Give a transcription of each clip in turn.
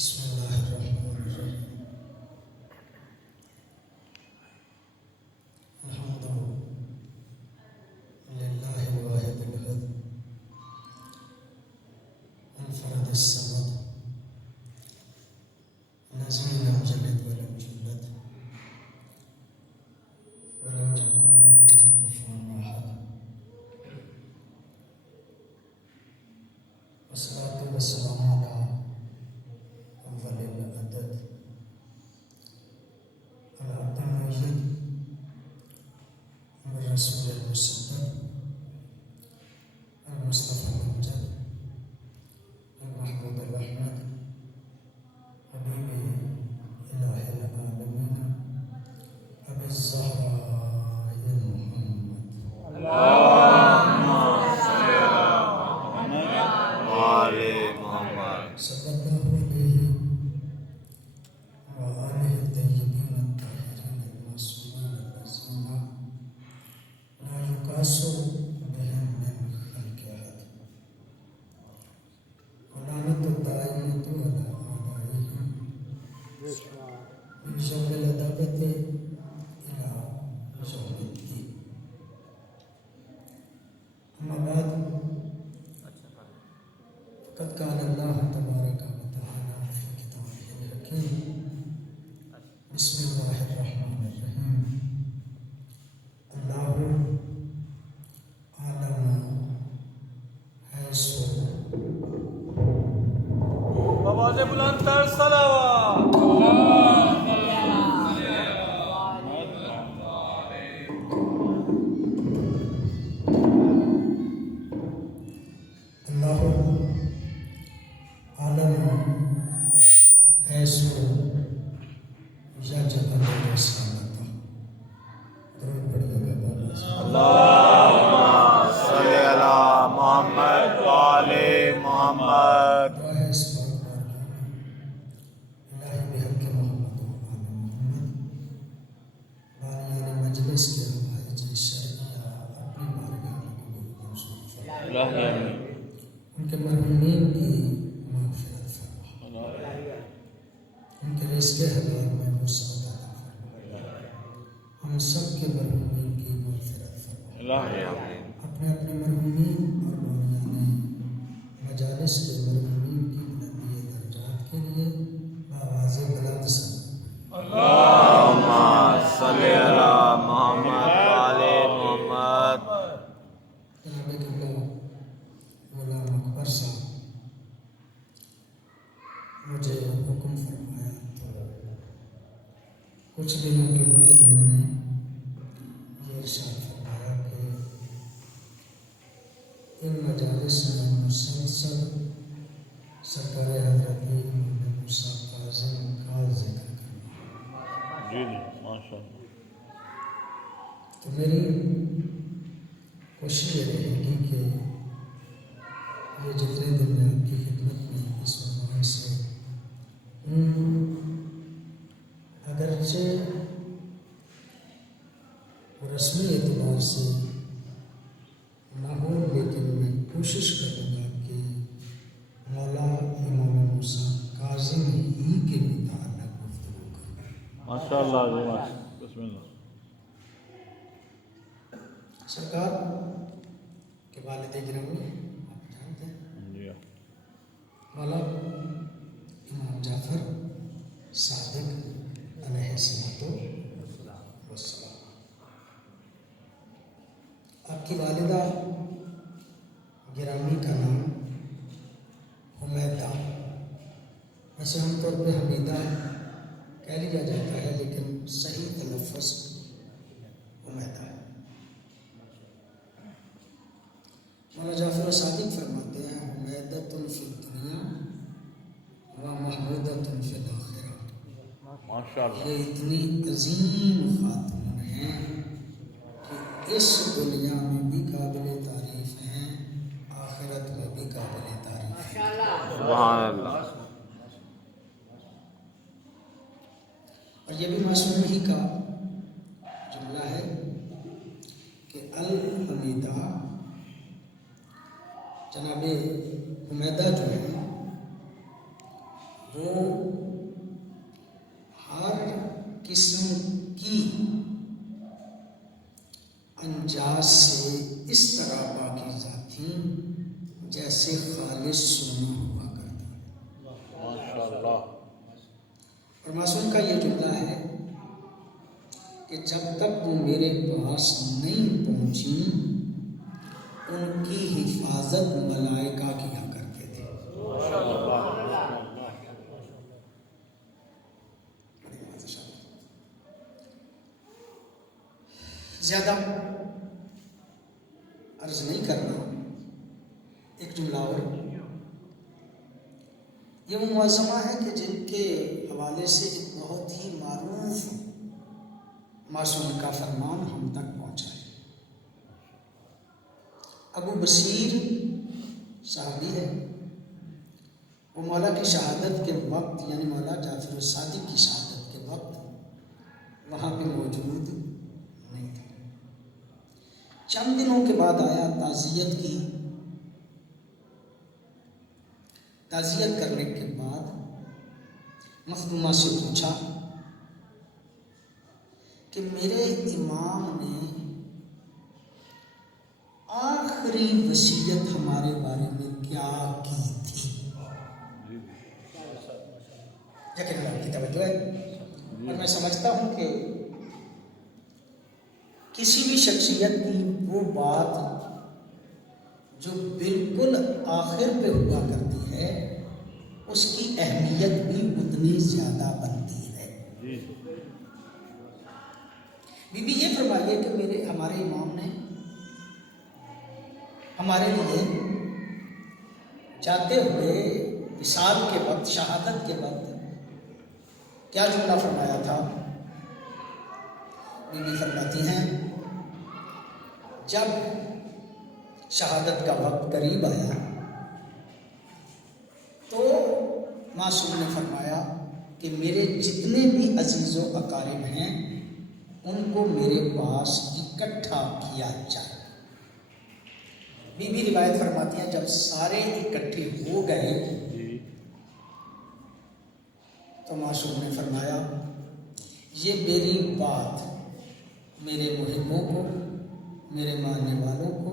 بسم اللہ الرحمن الرحیم الحمد للہ الواحد الاحد منفرد الصمد الذی لم یلد ولم یولد ولم یکن له کفوا احد والصلاۃ والسلام علی أفضل العدد العبد المجيد والرسول المصدق المصطفى الممجد المحمود الأحمد حبيب إله العالمين أبي الزهراء محمد اللهم صل على محمد وآل محمد صلى الله عليه وآله الطيبين الطاهرين المعصومين الذين لا يقاس بهم من خلق أحد ولعنة الدائمة على أعدائهم من شر العداوة إلى يوم الدين أما بعد فقد قال الله تبارك وتعالى في كتابه الحكيم بسم الله الرحمن الرحيم الله أعلم حيث آواز بلند تر صلوات الله أعلم حيث يجعل رسالته درود پڑھیے گا بابا سے اللهم صل على محمد وآل محمد دعا ہے اس بار بارگاہ میں الہی بحق محمد و آل محمد بانیان مجلس کے روایج شرعیہ اپنی بارگاہ میں قبول منظور فرما الہی آمین ان کے مرحومین کی مغفرت فرما ان کے رزق حلال میں وسعت عطا فرما ہم سب کے مرحومین کی مغفرت فرما الہی آمین اپنے اپنے مرحومین اور بانیان مجالس کے مرحومین کی بلندی درجات کے لیے بآواز بلند سے اللهم صل على محمد وآل محمد جناب قبلہ غلام اکبر صاحب مجھے حکم فرمایا تو کچھ دنوں کے بعد انہوں نے یہ ارشاد فرمایا کہ ان مجالس میں مسلسل سرکار حضرت امام موسیٰ کاظم کا ذکر کرنا جی جی ماشاء اللہ تو میری کوشش یہ رہے گی کہ یہ جتنے دن میں آپ کی خدمت میں اس عنوان سے اگرچہ رسمی اعتبار سے نہ ہو لیکن میں کوشش کروں گا کہ مولا امام موسیٰ کاظم ہی کے متعلق گفتگو کروں ماشاء اللہ جی بسم اللہ سرکار کے والد گرامی آپ جانتے ہیں جی مولا امام جعفر صادق علیہ الصلوۃ والسلام آپ کی والدہ گرامی کا نام حمیدہ ویسے عام طور پہ حمیدہ کہہ لیا جاتا ہے لیکن صحیح تلفظ حمیدہ ہے مولانا جعفر صادق فرماتے ہیں حمیدۃ فی الدنیا و محمودۃ فی الآخرہ ماشاء اللہ یہ اتنی عظیم خاتون ہیں کہ اس دنیا میں بھی قابل تعریف ہیں آخرت میں بھی قابل تعریف ہیں سبحان اللہ اور یہ بھی معصوم ہی کا جملہ ہے کہ الحمیدہ جناب حمیدہ جو ہے وہ ہر قسم کی انجاز سے اس طرح پاکیزہ تھیں جیسے خالص سونا ہوا کرتا ہے۔ ماشاء اللہ اور معصوم کا یہ جملہ ہے کہ جب تک وہ میرے پاس نہیں پہنچی ان کی حفاظت ملائکہ کیا کرتے تھے۔ زیادہ عرض نہیں کرنا، ایک جملہ اور، یہ وہ معظمہ ہے کہ جن کے حوالے سے ایک بہت ہی معروف معصوم کا فرمان ہم تک پہنچا ہے۔ ابو بصیر صحابی ہے، وہ مولا کی شہادت کے وقت یعنی مولا جعفر الصادق کی شہادت کے وقت وہاں پہ موجود نہیں تھے۔ چند دنوں کے بعد آیا، تعزیت کرنے کے بعد مخدومہ سے پوچھا کہ میرے امام نے آخری وصیت ہمارے بارے میں کیا کی تھی؟ یقین اللہ کی توجہ ہے، اور میں سمجھتا ہوں کہ کسی بھی شخصیت کی وہ بات جو بالکل آخر پہ ہوا کرتی ہے اس کی اہمیت بھی اتنی زیادہ بنتی ہے۔ بی بی یہ فرمائیے کہ ہمارے امام نے ہمارے لیے جاتے ہوئے وصال کے وقت، شہادت کے وقت کیا جملہ فرمایا تھا؟ بی بی فرماتی ہیں جب شہادت کا وقت قریب آیا تو معصوم نے فرمایا کہ میرے جتنے بھی عزیز و اقارب ہیں ان کو میرے پاس اکٹھا کیا جائے۔ بی بی روایت فرماتی ہیں جب سارے اکٹھے ہو گئے تو معصوم نے فرمایا یہ میری بات میرے محبوں کو، میرے ماننے والوں کو،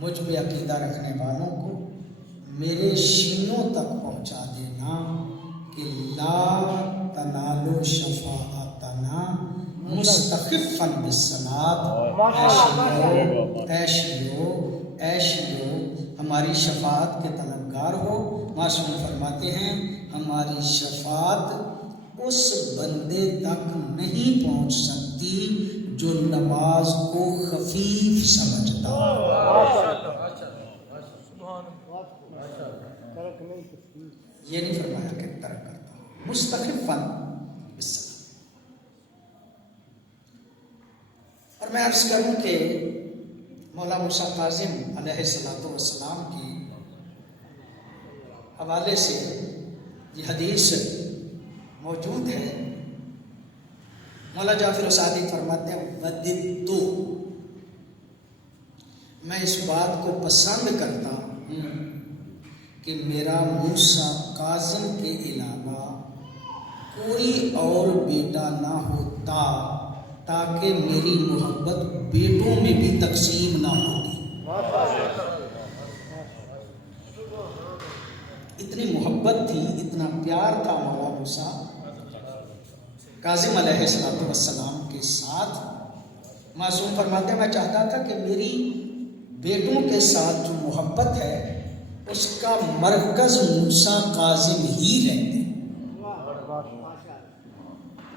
مجھ پہ عقیدہ رکھنے والوں کو میرے سینوں تک پہنچا دینا کہ لا تنالوا شفاعتنا مستخفا بالصلاۃ، اے شیعو ہماری شفاعت کے طلبگار ہو۔ معصوم فرماتے ہیں ہماری شفاعت اس بندے تک نہیں پہنچ سکتی جو نماز کو خفیف سمجھتا ہے۔ یہ نہیں فرمایا کہ ترک کرتا، مستخفاً بالصلاۃ۔ اور میں عرض کروں کہ مولا موسیٰ کاظم علیہ السلام کے حوالے سے یہ حدیث موجود ہے۔ مولا جعفر الصادق فرماتے ہیں وددتو، میں اس بات کو پسند کرتا ہوں کہ میرا موسیٰ کاظم کے علاوہ کوئی اور بیٹا نہ ہوتا تاکہ میری محبت بیٹوں میں بھی تقسیم نہ ہوتی۔ اتنی محبت تھی، اتنا پیار تھا مولا موسیٰ کاظم علیہ السلام کے ساتھ۔ معصوم فرماتے ہیں میں چاہتا تھا کہ میری بیٹوں کے ساتھ جو محبت ہے اس کا مرکز موسیٰ کاظم ہی رہتے،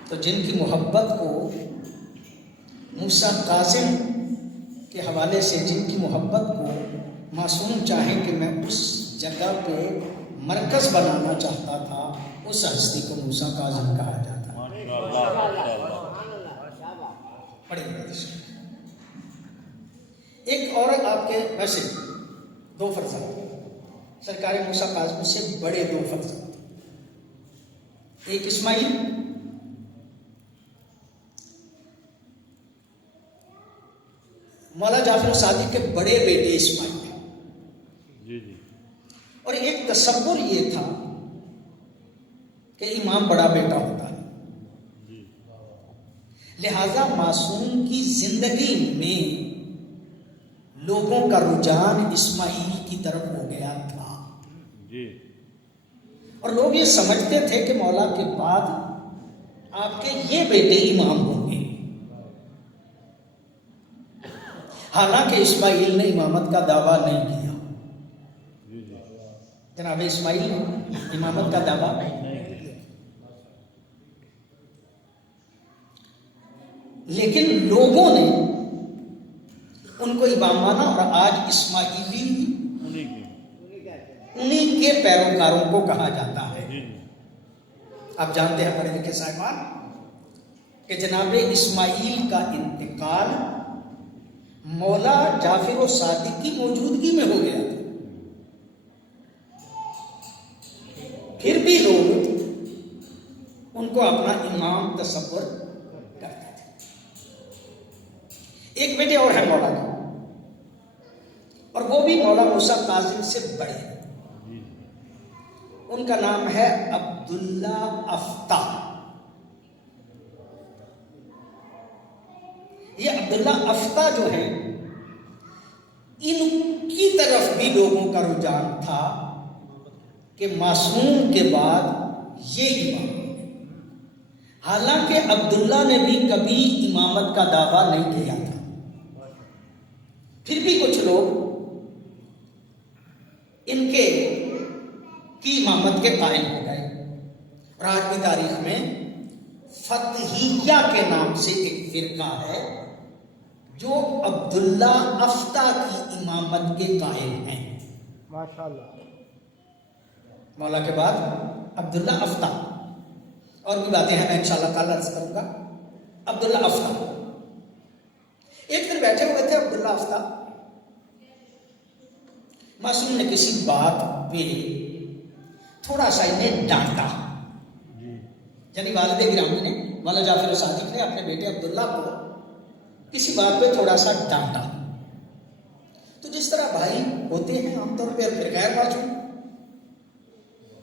تو جن کی محبت کو موسیٰ کاظم کے حوالے سے، جن کی محبت کو معصوم چاہیں کہ میں اس جگہ پہ مرکز بنانا چاہتا تھا، اس ہستی کو موسیٰ کاظم کہا جاتا ہے۔ ایک اور آپ کے ویسے دو فرزند سرکار موسیٰ کاظم سے بڑے دو فرزند، ایک اسماعیل، مولا جعفر الصادق کے بڑے بیٹے اسماعیل، اور ایک تصور یہ تھا کہ امام بڑا بیٹا ہوتا ہے. لہذا معصوم کی زندگی میں لوگوں کا رجحان اسماعیل کی طرف ہو گیا تھا اور لوگ یہ سمجھتے تھے کہ مولا کے بعد آپ کے یہ بیٹے امام ہوں گے. حالانکہ اسماعیل نے امامت کا دعویٰ نہیں کیا. جناب اسماعیل نے امامت کا دعویٰ نہیں کیا، لیکن لوگوں نے ان کو امام مانا اور آج اسماعیلی انہی کے پیروکاروں کو کہا جاتا ہے. آپ جانتے ہیں پڑھے لکھے صاحبان کہ جناب اسماعیل کا انتقال مولا جعفر و صادق کی موجودگی میں ہو گیا تھا. پھر بھی لوگ ان کو اپنا امام تصور کرتے تھے. ایک بیٹے اور ہیں مولا کے، اور وہ بھی مولا موسیٰ کاظم سے بڑے ہیں. ان کا نام ہے عبداللہ افتح. یہ عبداللہ افتح جو ہیں ان کی طرف بھی لوگوں کا رجحان تھا کہ معصوم کے بعد یہ امام ہے. حالانکہ عبداللہ نے بھی کبھی امامت کا دعویٰ نہیں کیا تھا. پھر بھی کچھ لوگ ان کے کی امامت کے قائل ہو گئے اور آج کی تاریخ میں فتحیہ کے نام سے ایک فرقہ ہے جو عبداللہ افتح کی امامت کے قائل ہیں. ماشاءاللہ. مولا کے بعد عبداللہ افتح. اور بھی باتیں ہیں میں انشاءاللہ تعالیٰ عرض کروں گا. عبداللہ افتح ایک دن بیٹھے ہوئے تھے. عبداللہ افتح معصوم نے کسی بات پہ تھوڑا سا انہیں ڈانٹا. یعنی والد گرامی نے مولا جعفر صادق نے اپنے بیٹے عبداللہ کو کسی بات پہ تھوڑا سا ڈانٹا. تو جس طرح بھائی ہوتے ہیں عام طور پہ پھر غیر معصوم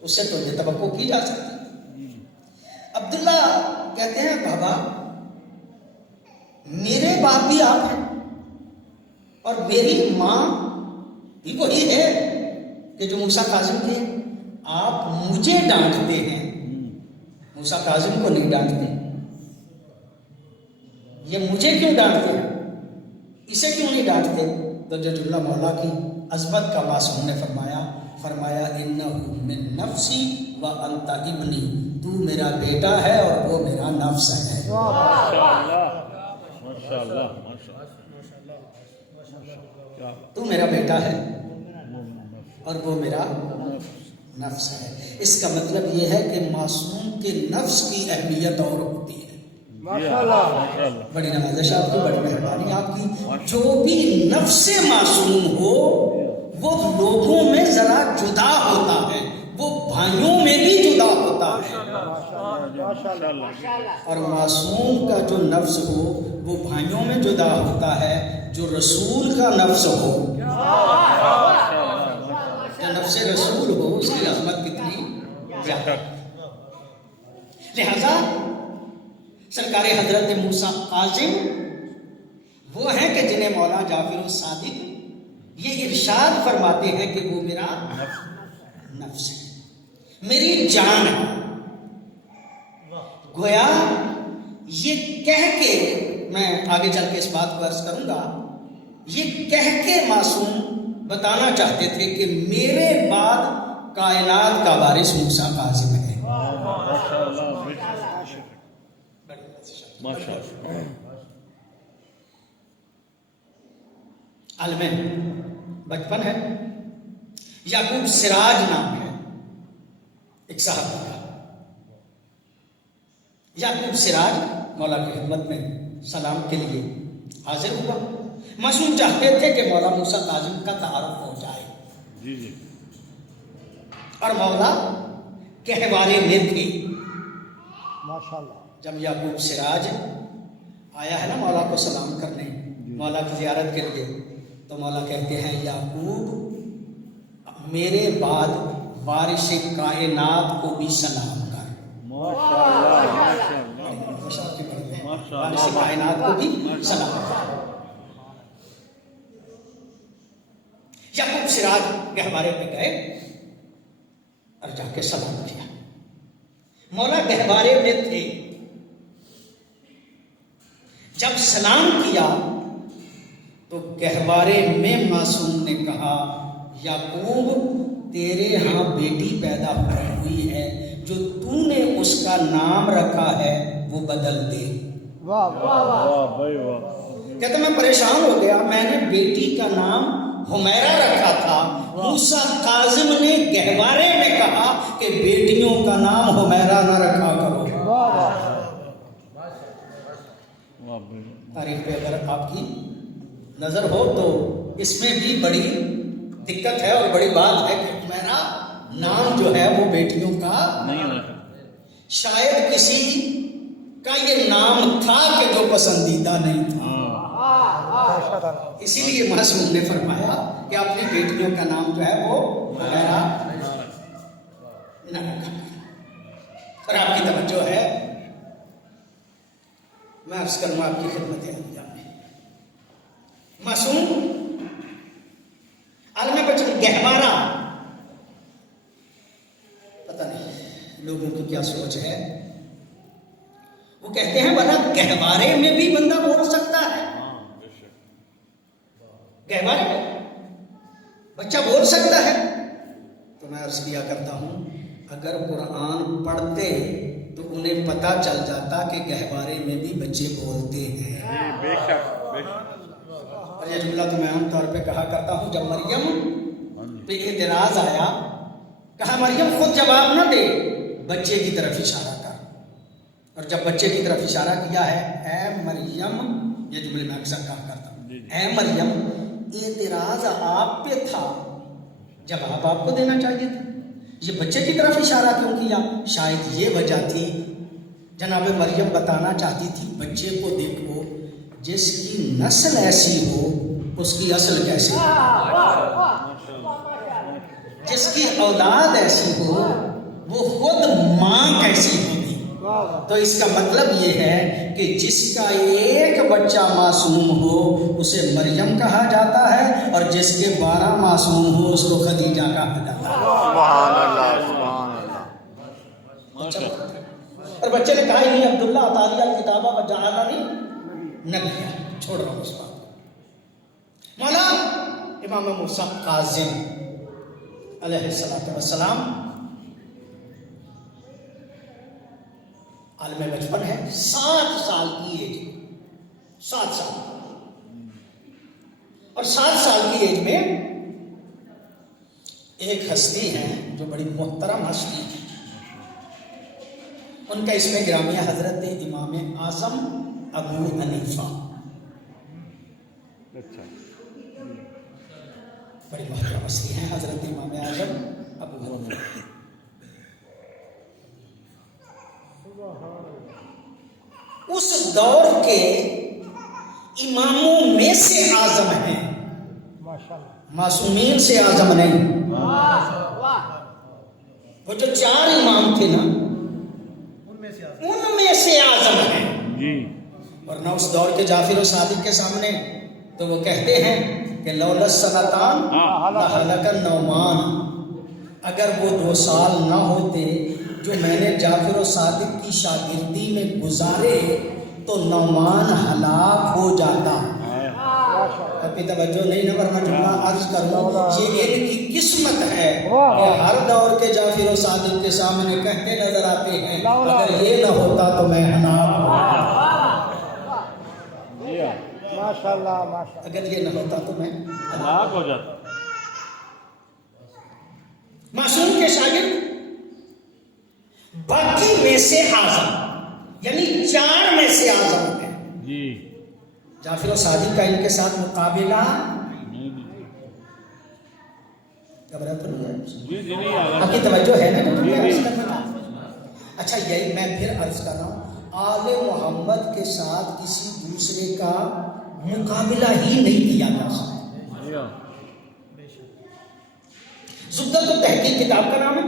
اس سے تو یہ توقع کی جا سکتی. عبداللہ کہتے ہیں بابا میرے باپ بھی آپ ہیں اور میری ماں بھی وہی ہے کہ جو موسیٰ کاظم تھے. آپ مجھے ڈانٹتے ہیں، موسیٰ کاظم کو نہیں ڈانٹتے. یہ مجھے کیوں ڈانٹتے ہیں، اسے کیوں نہیں ڈانٹتے؟ تو جو جملہ مولا کی عظمت کا معصوم نے فرمایا انہو من نفسی و انت ابنی. تو میرا بیٹا ہے اور وہ میرا نفس ہے. تو میرا بیٹا ہے اور وہ میرا نفس ہے. اس کا مطلب یہ ہے کہ معصوم کے نفس کی اہمیت اور ہوتی ہے. بڑی نوازش آپ کی، بڑی مہربانی آپ کی. جو بھی نفس معصوم ہو وہ لوگوں میں ذرا جدا ہوتا ہے، وہ بھائیوں میں بھی جدا ہوتا ہے. اور معصوم کا جو نفس ہو وہ بھائیوں میں جدا ہوتا ہے. جو رسول کا نفس ہو، جو نفس رسول ہو، اس کی عظمت کتنی زیادہ. لہذا سرکار حضرت موسیٰ کاظم وہ ہیں کہ جنہیں مولا جعفر صادق یہ ارشاد فرماتے ہیں کہ وہ میرا نفس ہے، میری جان ہے. گویا یہ کہہ کے، میں آگے چل کے اس بات کو عرض کروں گا، یہ کہہ کے معصوم بتانا چاہتے تھے کہ میرے بعد کائنات کا وارث موسیٰ کاظم ہے. عالم بچپن ہے. یعقوب سراج نام ہے ایک صاحب کا. یعقوب سراج مولا کی خدمت میں سلام کے لیے حاضر ہوا. معصوم چاہتے تھے کہ مولا موسیٰ کاظم کا تعارف ہو جائے اور مولا کہوارے میں تھی. ماشاءاللہ. جب یعقوب سراج آیا ہے نا مولا کو سلام کرنے، مولا کی زیارت کے لیے، تو مولا کہتے ہیں یعقوب میرے بعد وارث کائنات کو بھی سلام کر. وارث کائنات کو بھی سلام کیا۔ یعقوب سراج گہوارے پہ گئے اور جا کے سلام کیا۔ مولا گہوارے میں تھے، جب سلام کیا تو گہوارے میں معصوم نے کہا یعقوب تیرے ہاں بیٹی پیدا ہوئی ہے، جو تو نے اس کا نام رکھا ہے وہ بدل دے۔ واہ واہ واہ واہ بھائی واہ۔ کہتے میں پریشان ہو گیا، میں نے بیٹی کا نام حمیرہ رکھا تھا، موسیٰ کاظم نے گہوارے میں کہا کہ بیٹیوں کا نام حمیرہ نہ رکھا کرو۔ واہ واہ واہ بھائی۔ تاریخ پہ اگر آپ کی نظر ہو تو اس میں بھی بڑی دقت ہے اور بڑی بات ہے کہ حمیرہ نام جو ہے وہ بیٹیوں کا نہیں رکھا۔ شاید کسی کا یہ نام تھا کہ جو پسندیدہ نہیں تھا، اسی لیے معصوم نے فرمایا کہ اپنی بیٹیوں کا نام جو ہے وہ حمیرہ نہ رکھا۔ اور آپ کی توجہ ہے، میں عرض کروں آپ کی خدمت انجام میں، معصوم عالم بچن گہوارہ، پتہ نہیں لوگوں کی کیا سوچ ہے، وہ کہتے ہیں بنا گہوارے میں بھی بندہ بول سکتا ہے، گہوارے میں بچہ بول سکتا ہے؟ تو میں عرض کیا کرتا ہوں اگر قرآن پڑھتے تو انہیں پتہ چل جاتا کہ گہوارے میں بھی بچے بولتے ہیں۔ بے شک بے شک۔ اور یہ جملہ تو میں عام طور پہ کہا کرتا ہوں، جب مریم پہ اعتراض آیا، کہا مریم خود جواب نہ دے، بچے کی طرف اشارہ کر، اور جب بچے کی طرف اشارہ کیا ہے، اے مریم، یہ جملے میں اکثر کہا کرتا ہوں، اے مریم، اعتراض آپ پہ تھا، جواب آپ کو دینا چاہیے تھا، یہ بچے کی طرف اشارہ کیوں کیا؟ شاید یہ وجہ تھی، جناب مریم بتانا چاہتی تھی بچے کو دیکھو، جس کی نسل ایسی ہو اس کی اصل کیسی ہو، جس کی اولاد ایسی ہو وہ خود ماں کیسی ہوگی۔ تو اس کا مطلب یہ ہے کہ جس کا ایک بچہ معصوم ہو اسے مریم کہا جاتا ہے، اور جس کے 12 معصوم ہو اس کو خدیجہ کہا جاتا ہے۔ سبحان اللہ سبحان اللہ۔ اور بچے نے کہا نہیں عبداللہ اطالیہ کتابہ وجعلنی نبیہ، چھوڑ رہا ہوں اس بات کو۔ مولا امام موسیٰ کاظم علیہ السلام عالم بچپن ہے، 7 سال کی ایج، 7 سال، اور 7 سال کی ایج میں ایک ہستی ہے جو بڑی محترم ہستی ہے، ان کا اس میں گرامیہ حضرت امام اعظم ابو حنیفہ، بڑی محترم ہستی ہے حضرت امام اعظم ابو حنیفہ۔ اس دور کے اماموں میں سے اعظم ہیں، معصومین سے اعظم نہیں۔ وہ جو 4 امام تھے نا ان میں سے اعظم ہیں، ورنہ اس دور کے جعفر و صادق کے سامنے تو وہ کہتے ہیں کہ لولا السنتان لہلک النعمان، اگر وہ 2 سال نہ ہوتے جو میں نے جعفر و صادق کی شاگردی میں گزارے تو نعمان ہلاک ہو جاتا۔ اپنی توجہ نہیں نہ، ورنہ جملہ عرض کروں، یہ ان کی قسمت ہے کہ ہر دور کے جعفر و صادق کے سامنے کہتے نظر آتے ہیں اگر یہ نہ ہوتا تو میں ہلاک ہوتا، ماشاءاللہ ماشاءاللہ، اگر یہ نہ ہوتا تو میں ہلاک ہو جاتا۔ معصوم کے شاگرد باقی میں سے اعظم، یعنی 4 میں سے اعظم ہیں۔ جی جعفر و صادق کا ان کے ساتھ مقابلہ گھبرا تو نہیں ہے؟ جی جی نہیں آ آپ کی توجہ ہے نا جو میں عرض کرنا تھا؟ اچھا یہی میں پھر عرض کر رہا ہوں، آل محمد کے ساتھ کسی دوسرے کا مقابلہ ہی نہیں کیا جا سکتا۔ زبدۃ التحقیق کتاب کا نام ہے،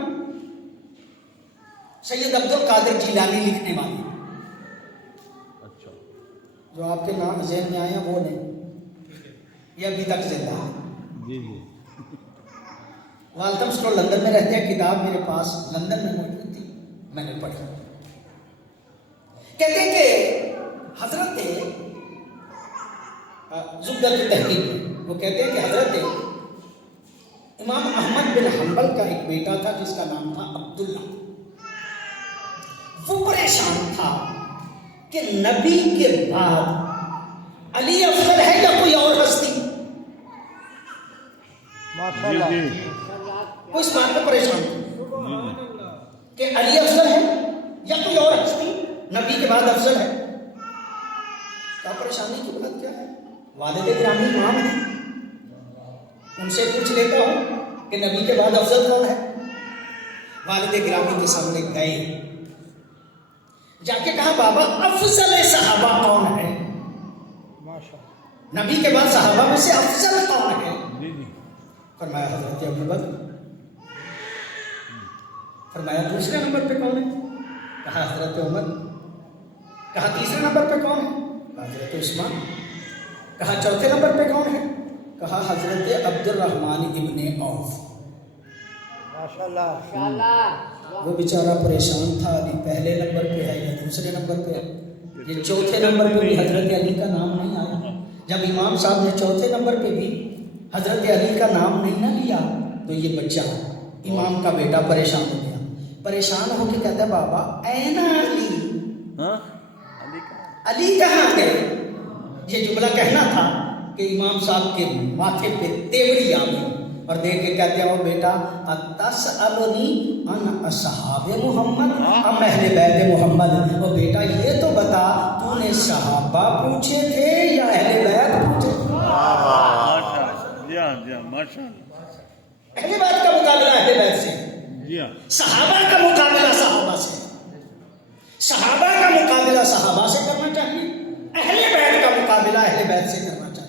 سید عبد القادر جیلانی لکھنے والے، جو آپ کے نام ذہن میں آئے ہیں وہ نہیں، یہ ابھی تک زندہ ہے۔ جی جی والتم اسٹور لندن میں رہتے ہیں، کتاب میرے پاس لندن میں موجود تھی، میں نے پڑھی۔ کہتے ہیں کہ حضرت زبدہ کی تحقیق میں وہ کہتے ہیں کہ حضرت امام احمد بن حنبل کا ایک بیٹا تھا جس کا نام تھا عبداللہ۔ وہ پریشان تھا کہ نبی کے بعد علی افضل ہے یا کوئی اور ہستی؟ ماشاء جی اللہ جی وہ اس بات پہ پریشان تھا کہ علی افضل ہے یا کوئی اور ہستی نبی کے بعد افضل ہے۔ کیا پریشانی کی بات کیا ہے؟ والد گرامی امام ہیں، ان سے پوچھ لیتا ہوں کہ نبی کے بعد افضل کون ہے۔ والد گرامی کے سامنے گئے، جا کے کہا بابا افضل صحابہ کون ہے؟ ماشاء اللہ نبی کے بعد صحابہ میں سے افضل کون ہے؟ جی جی فرمایا حضرت ابوبکر۔ فرمایا دوسرے نمبر پہ کون ہے؟ کہا حضرت عمر۔ کہا تیسرے نمبر پہ کون ہے؟ کہا حضرت عثمان۔ کہا چوتھے نمبر پہ کون ہے؟ کہا حضرت عبد الرحمن ابن عوف۔ ماشاء اللہ وہ بیچارہ پریشان تھا، علی پہلے نمبر پہ ہے یا دوسرے نمبر پہ ہے؟ یہ چوتھے نمبر پہ بھی حضرت علی کا نام نہیں آیا۔ جب امام صاحب نے چوتھے نمبر پہ بھی حضرت علی کا نام نہیں نہ لیا تو یہ بچہ امام کا بیٹا پریشان ہو گیا۔ پریشان ہو کے کہتا ہے بابا این علی، ہاں علی کہاں گئے؟ یہ جملہ کہنا تھا کہ امام صاحب کے ماتھے پہ تیوری آ گئی اور دیکھ کے کہتے ہیں وہ بیٹا اتسألنی ان اصحاب محمد ام اہل بیت محمد، وہ بیٹا یہ تو بتا تو نے صحابہ پوچھے تھے یا اہل بیت پوچھے تھے؟ جی ہاں جی ہاں ماشاء اللہ اہل بیت کا مقابلہ اہل بیت سے، جی ہاں صحابہ کا مقابلہ صحابہ سے، صحابہ کا مقابلہ صحابہ سے کرنا چاہیے، اہل بیت کا مقابلہ اہل بیت سے کرنا چاہیے،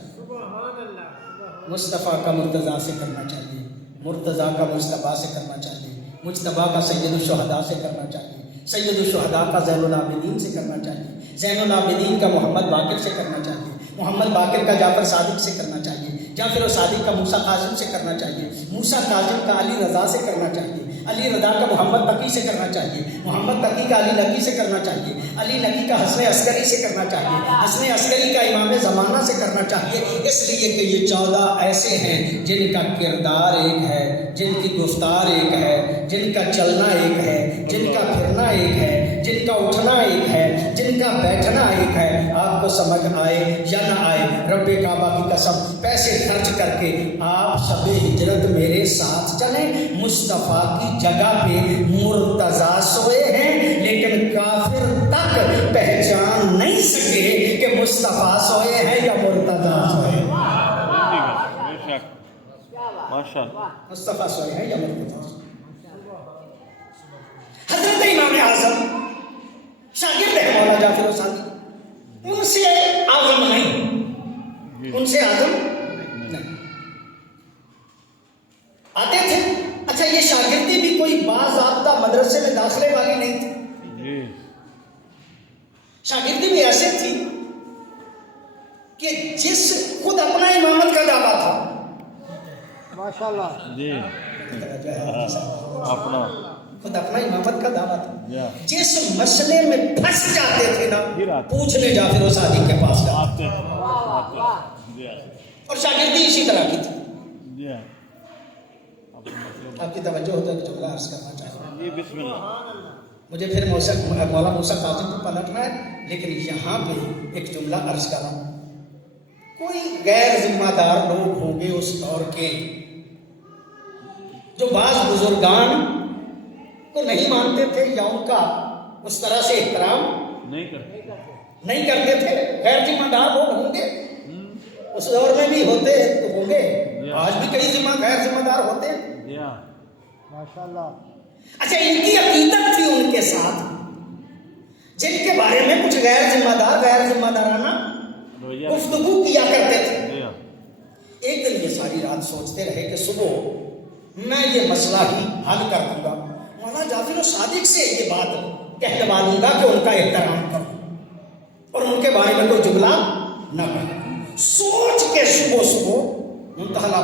مصطفیٰ کا مرتضیٰ سے کرنا چاہیے، مرتضیٰ کا مصطفیٰ سے کرنا چاہیے، مجتبیٰ کا سید الشہداء سے کرنا چاہیے، سید الشہداء کا زین العابدین سے کرنا چاہیے، زین العابدین کا محمد باقر سے کرنا چاہیے، محمد باقر کا جعفر صادق سے کرنا چاہیے، جعفر صادق کا موسیٰ کاظم سے کرنا چاہیے، موسیٰ کاظم کا علی رضا سے کرنا چاہیے، علی رضا کا محمد تقی سے کرنا چاہیے، محمد تقی کا علی نقی سے کرنا چاہیے، علی نقی کا حسن عسکری سے کرنا چاہیے، حسن عسکری کا امام زمانہ سے کرنا چاہیے، اس لیے کہ یہ 14 ایسے ہیں جن کا کردار ایک ہے، جن کی گفتار ایک ہے، جن کا چلنا ایک ہے، جن کا پھرنا ایک ہے، جن کا اٹھنا ایک ہے، جن کا بیٹھنا ایک ہے۔ آپ کو سمجھ آئے یا نہ آئے، رب کعبہ کی قسم پیسے خرچ کر کے آپ شب ہجرت میرے ساتھ چلیں، مصطفیٰ کی جگہ پہ مرتضیٰ سوئے ہیں لیکن کافر تک پہچان نہیں سکے کہ مصطفیٰ سوئے ہیں یا مرتضیٰ سوئے ہیں۔ بے شک ماشاء اللہ مصطفیٰ سوئے ہیں یا مرتضیٰ سوئے ہیں۔ حضرت امام اعظم شاگرد ہے مولا جعفر صادق، ان سے اعظم نہیں، ان سے اعظم نہیں آتے تھے۔ اچھا یہ شاگردی بھی کوئی باضابطہ مدرسے میں داخلے والی نہیں تھی، جی شاگردی بھی ایسے تھی کہ جس خود اپنا امامت کا دعویٰ تھا، ماشاء اللہ جی اپنا خود اپنا امامت کا دعویٰ تھا، جی جس مسئلے میں پھنس جاتے تھے نا جی پوچھنے جعفر صادق کے پاس جاتے آتے جی اور شاگردی اسی طرح کی تھی۔ جی ہاں آپ کی توجہ ہوتا ہے کہ جملہ عرض کرنا چاہتا ہوں، جی بسم اللہ مجھے پھر مولا موسیٰ کاظم کو پلٹنا ہے لیکن یہاں پہ ایک جملہ عرض کر رہا ہوں۔ کوئی غیر ذمہ دار لوگ ہوں گے اس دور کے جو بعض بزرگان کو نہیں مانتے تھے یا ان کا اس طرح سے احترام نہیں کرتے تھے، غیر ذمہ دار لوگ ہوں گے، اس دور میں بھی ہوتے تو ہوں گے، آج بھی کئی غیر ذمہ دار ہوتے ہیں۔ جی ہاں ماشاء اللہ اچھا ان کی عقیدت تھی ان کے ساتھ جن کے بارے میں کچھ غیر ذمہ دارانہ گفتگو کیا کرتے تھے۔ جی ہاں ایک دن یہ ساری رات سوچتے رہے کہ صبح میں یہ مسئلہ ہی حل کر دوں گا، مولانا جعفر صادق سے یہ بات کہلوا دوں گا کہ ان کا احترام کرو اور ان کے بارے میں کوئی جملہ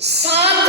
7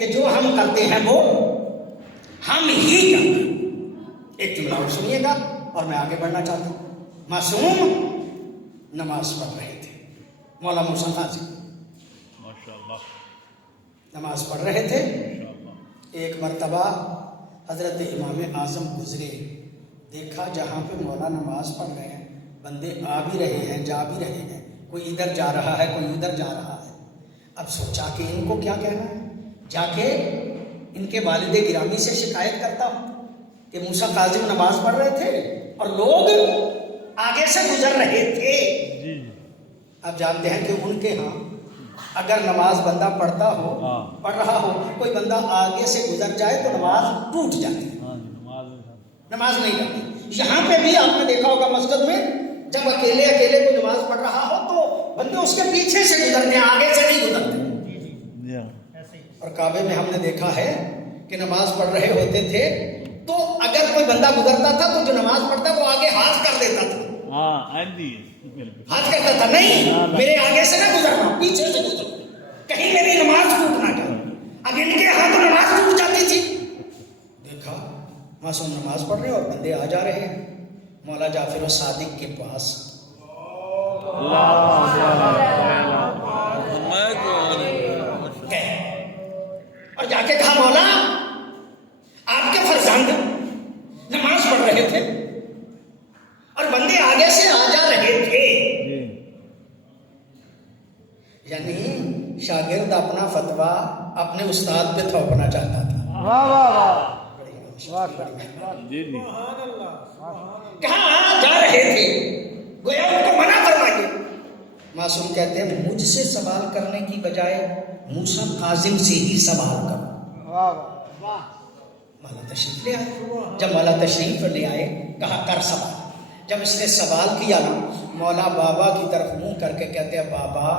کہ جو ہم کرتے ہیں وہ ہم ہی کرتے ہیں. ایک جملہ اور سنیے گا اور میں آگے بڑھنا چاہتا ہوں. معصوم نماز پڑھ رہے تھے. مولا موسیٰ قاضی ماشاءاللہ نماز پڑھ رہے تھے. ماشاءاللہ. ایک مرتبہ حضرت امام اعظم گزرے. دیکھا جہاں پہ مولا نماز پڑھ رہے ہیں بندے آ بھی رہے ہیں جا بھی رہے ہیں. کوئی ادھر جا رہا ہے کوئی ادھر جا رہا ہے. اب سوچا کہ ان کو کیا کہنا ہے. جا کے ان کے والد گرامی سے شکایت کرتا ہوں کہ موسیٰ کاظم نماز پڑھ رہے تھے اور لوگ آگے سے گزر رہے تھے. جی اب جانتے ہیں کہ ان کے ہاں اگر نماز بندہ پڑھتا ہو پڑھ رہا ہو کوئی بندہ آگے سے گزر جائے تو نماز ٹوٹ جاتی ہے. نماز نہیں کرتی. یہاں پہ بھی آپ نے دیکھا ہوگا مسجد میں جب اکیلے کوئی نماز پڑھ رہا ہو تو بندے اس کے پیچھے سے گزرتے ہیں آگے سے نہیں گزرتے. جی ہاں. اور کعبے میں ہم نے دیکھا ہے کہ نماز پڑھ رہے ہوتے تھے تو اگر کوئی بندہ گزرتا تھا تو جو نماز پڑھتا وہ آگے ہاتھ کر دیتا تھا. ہاں ایندی ہاتھ کرتا تھا نہیں میرے آگے سے نہ گزرنا پیچھے سے گزرنا کہیں میری نماز ٹوٹ نہ جائے. اب ان کے ہاتھ نماز ٹوٹ جاتی تھی. دیکھا معصوم نماز پڑھ رہے اور بندے آ جا رہے ہیں. مولا جعفر الصادق کے پاس گئے اور جا کے کہا مولا آپ کے فرزند نماز پڑھ رہے تھے اور بندے آگے سے آ جا رہے تھے. یعنی شاگرد اپنا فتویٰ اپنے استاد پہ تھوپنا چاہتا تھا. واہ واہ واہ جی جی کہاں جا رہے تھے گویا ان کو منع فرمائیے. معصوم کہتے ہیں مجھ سے سوال کرنے کی بجائے موسیٰ کاظم سے ہی سوال کرو. واہ واہ مولا تشریف لے آئے. جب مولا تشریف لے آئے کہا کر سوال. جب اس نے سوال کیا نا مولا بابا کی طرف منہ کر کے کہتے ہیں بابا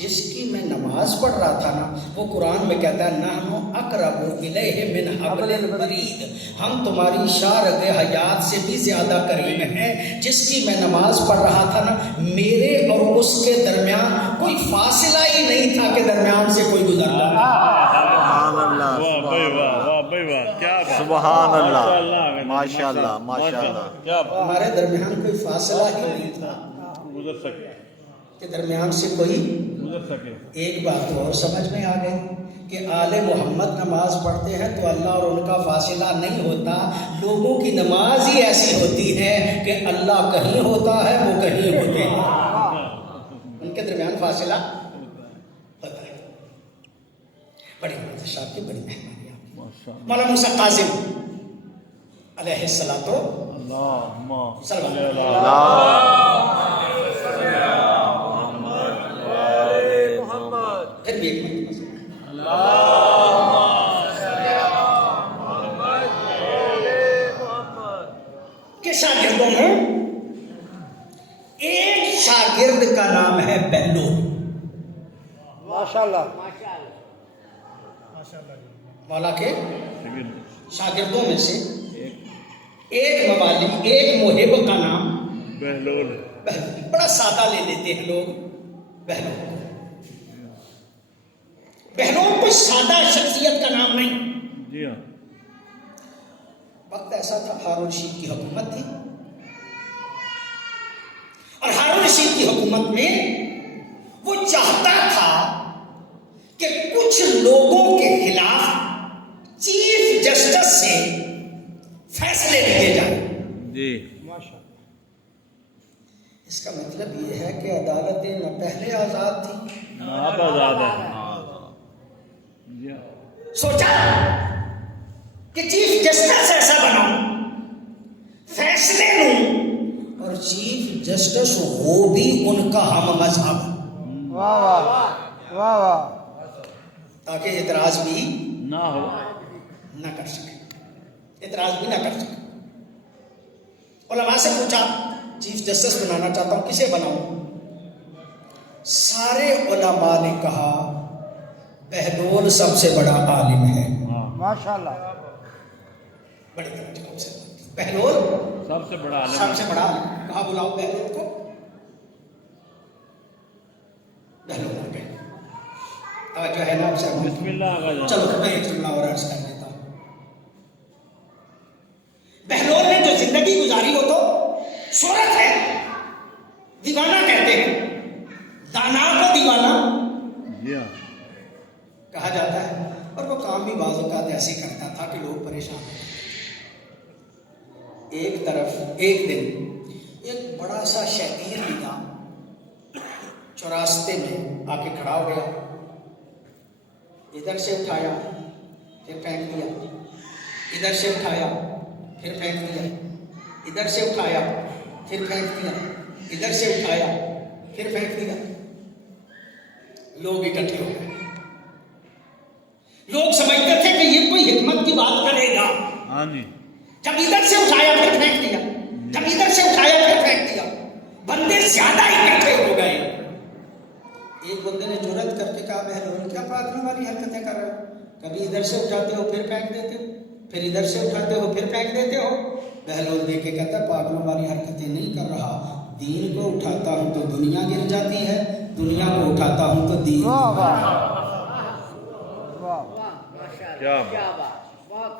جس کی میں نماز پڑھ رہا تھا نا وہ قرآن میں کہتا ہے نحن اقرب الیہ من حبل الورید. ہم تمہاری شارد حیات سے بھی زیادہ قریب ہیں. جس کی میں نماز پڑھ رہا تھا نا میرے اور اس کے درمیان کوئی فاصلہ ہی نہیں تھا کہ درمیان سے کوئی گزر جائے. واہ بھائی واہ واہ بھائی واہ کیا بات. سبحان اللہ ماشاءاللہ ماشاءاللہ ماشاءاللہ کیا بات. ہمارے درمیان کوئی فاصلہ ہی نہیں تھا گزر سکے کہ درمیان سے کوئی. گزر سکے. ایک بات تو اور سمجھ میں آ گئی کہ آل محمد نماز پڑھتے ہیں تو اللہ اور ان کا فاصلہ نہیں ہوتا. لوگوں کی نماز ہی ایسی ہوتی ہے کہ اللہ کہیں ہوتا ہے وہ کہیں ہوتے ہیں. ان کے درمیان فاصلہ ہوتا ہے. بڑی صاحب کی بڑی مہربانی آپ کی. مولانا موسیٰ کاظم علیہ الصلوۃ اللہم صلی صلی اللہ پھر بھی ایک مرتبہ کہ شاگردوں میں ایک شاگرد کا نام ہے بہلول. ماشاءاللہ مولا کے شاگردوں میں سے ایک موالی ایک محب کا نام بہلول. بڑا سادہ لے لیتے ہیں لوگ بہلول. بہلول کوئی سادہ شخصیت کا نام نہیں. جی ہاں. وقت ایسا تھا ہارون رشید کی حکومت تھی اور ہارون رشید کی حکومت میں وہ چاہتا تھا کہ کچھ لوگوں کے خلاف چیف جسٹس سے فیصلے لیے جائیں. جی اس کا مطلب یہ ہے کہ عدالتیں نہ پہلے آزاد تھی آپ آزاد ہے. جی ہاں. سوچا کہ چیف جسٹس ایسا بناؤں فیصلے لوں اور چیف جسٹس وہ بھی ان کا ہم مذہب واہ واہ واہ واہ تاکہ اعتراض بھی نہ ہو. نہ کر سکے. اعتراض بھی نہ کر سکے. علماء سے پوچھا چیف جسٹس بنانا چاہتا ہوں کسے بناؤں. سارے علماء نے کہا بہلول سب سے بڑا عالم ہے. ماشاءاللہ بڑے جواب سے بہلول سب سے بڑا عالم. سب سے بڑا عالم. کہا بلاؤ بہلول کو. بہلول آ گئے. توجہ توجہ ہے نا آپ سے؟ بسم اللہ آقا جان. چلو میں ایک جملہ اور عرض کر دیتا ہوں. بہلول نے جو زندگی گزاری وہ تو شہرت ہے، دیوانہ کہتے ہیں، دانا کو دیوانہ جی ہاں. کہا جاتا ہے. اور وہ کام بھی بعض اوقات ایسے کرتا تھا کہ لوگ پریشان ہوتے تھے. ایک طرف ایک دن ایک بڑا سا شہیر ملا، چوراستے میں آ کے کھڑا ہو گیا، ادھر سے اٹھایا پھر پھینک دیا، ادھر سے اٹھایا پھر پھینک دیا، ادھر سے اٹھایا پھر پھینک دیا، ادھر سے اٹھایا پھر پھینک دیا. لوگ اکٹھے ہو گئے. لوگ سمجھتے تھے کہ یہ کوئی حکمت کی بات کرے گا. ہاں جی. جب ادھر سے اٹھایا پھر پھینک دیا، جب ادھر سے اٹھایا پھر پھینک دیا، بندے زیادہ اکٹھے ہو گئے. ایک بندے نے جرأت کر کے کہا بہلول کیا پاگلوں والی حرکتیں کر رہے ہو؟ کبھی ادھر سے اٹھاتے ہو پھر پھینک دیتے ہو، پھر ادھر سے اٹھاتے ہو پھر پھینک دیتے ہو. بہلول دیکھ کے کہتا پاگلوں والی حرکتیں نہیں کر رہا، دین کو اٹھاتا ہوں تو دنیا گر جاتی ہے، دنیا کو اٹھاتا ہوں تو دین. واہ واہ واہ. کیا بات.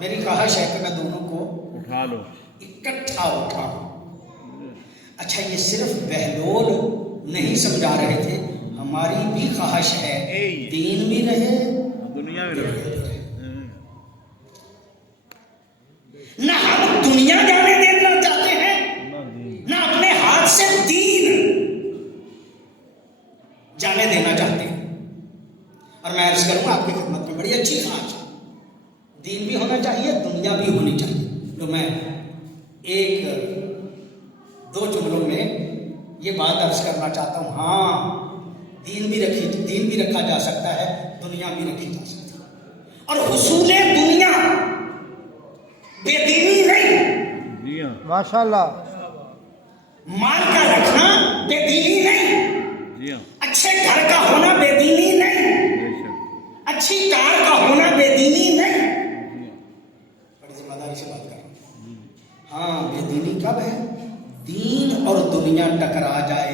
میری خواہش ہے کہ میں دونوں کو اٹھا لو. اکٹھا اٹھاؤں. اچھا یہ صرف بہلول نہیں سمجھا رہے تھے، ہماری بھی خواہش ہے دین بھی رہے دنیا میں رہے. نہ ہم دنیا جانے دینا چاہتے ہیں، نہ اپنے ہاتھ سے دین جانے دینا چاہتے ہیں. اور میں عرض کروں آپ کی خدمت میں بڑی اچھی خواہش ہے، دین بھی ہونا چاہیے دنیا بھی ہونی چاہیے. تو میں ایک دو جملوں میں یہ بات عرض کرنا چاہتا ہوں. ہاں دین بھی رکھا جا سکتا ہے، دنیا بھی رکھی جا سکتی ہے. اور حصول دنیا بے دینی نہیں. جی ہاں. ماشاء اللہ. مال کا رکھنا بے دینی نہیں، جی ہاں. اچھے گھر کا ہونا بے دینی نہیں، بے شک. اچھی کار کا ہونا بے دینی نہیں. بڑی ذمہ داری سے بات کر رہا ہوں. ہاں بے دینی کب ہے؟ دین اور دنیا ٹکرا جائے،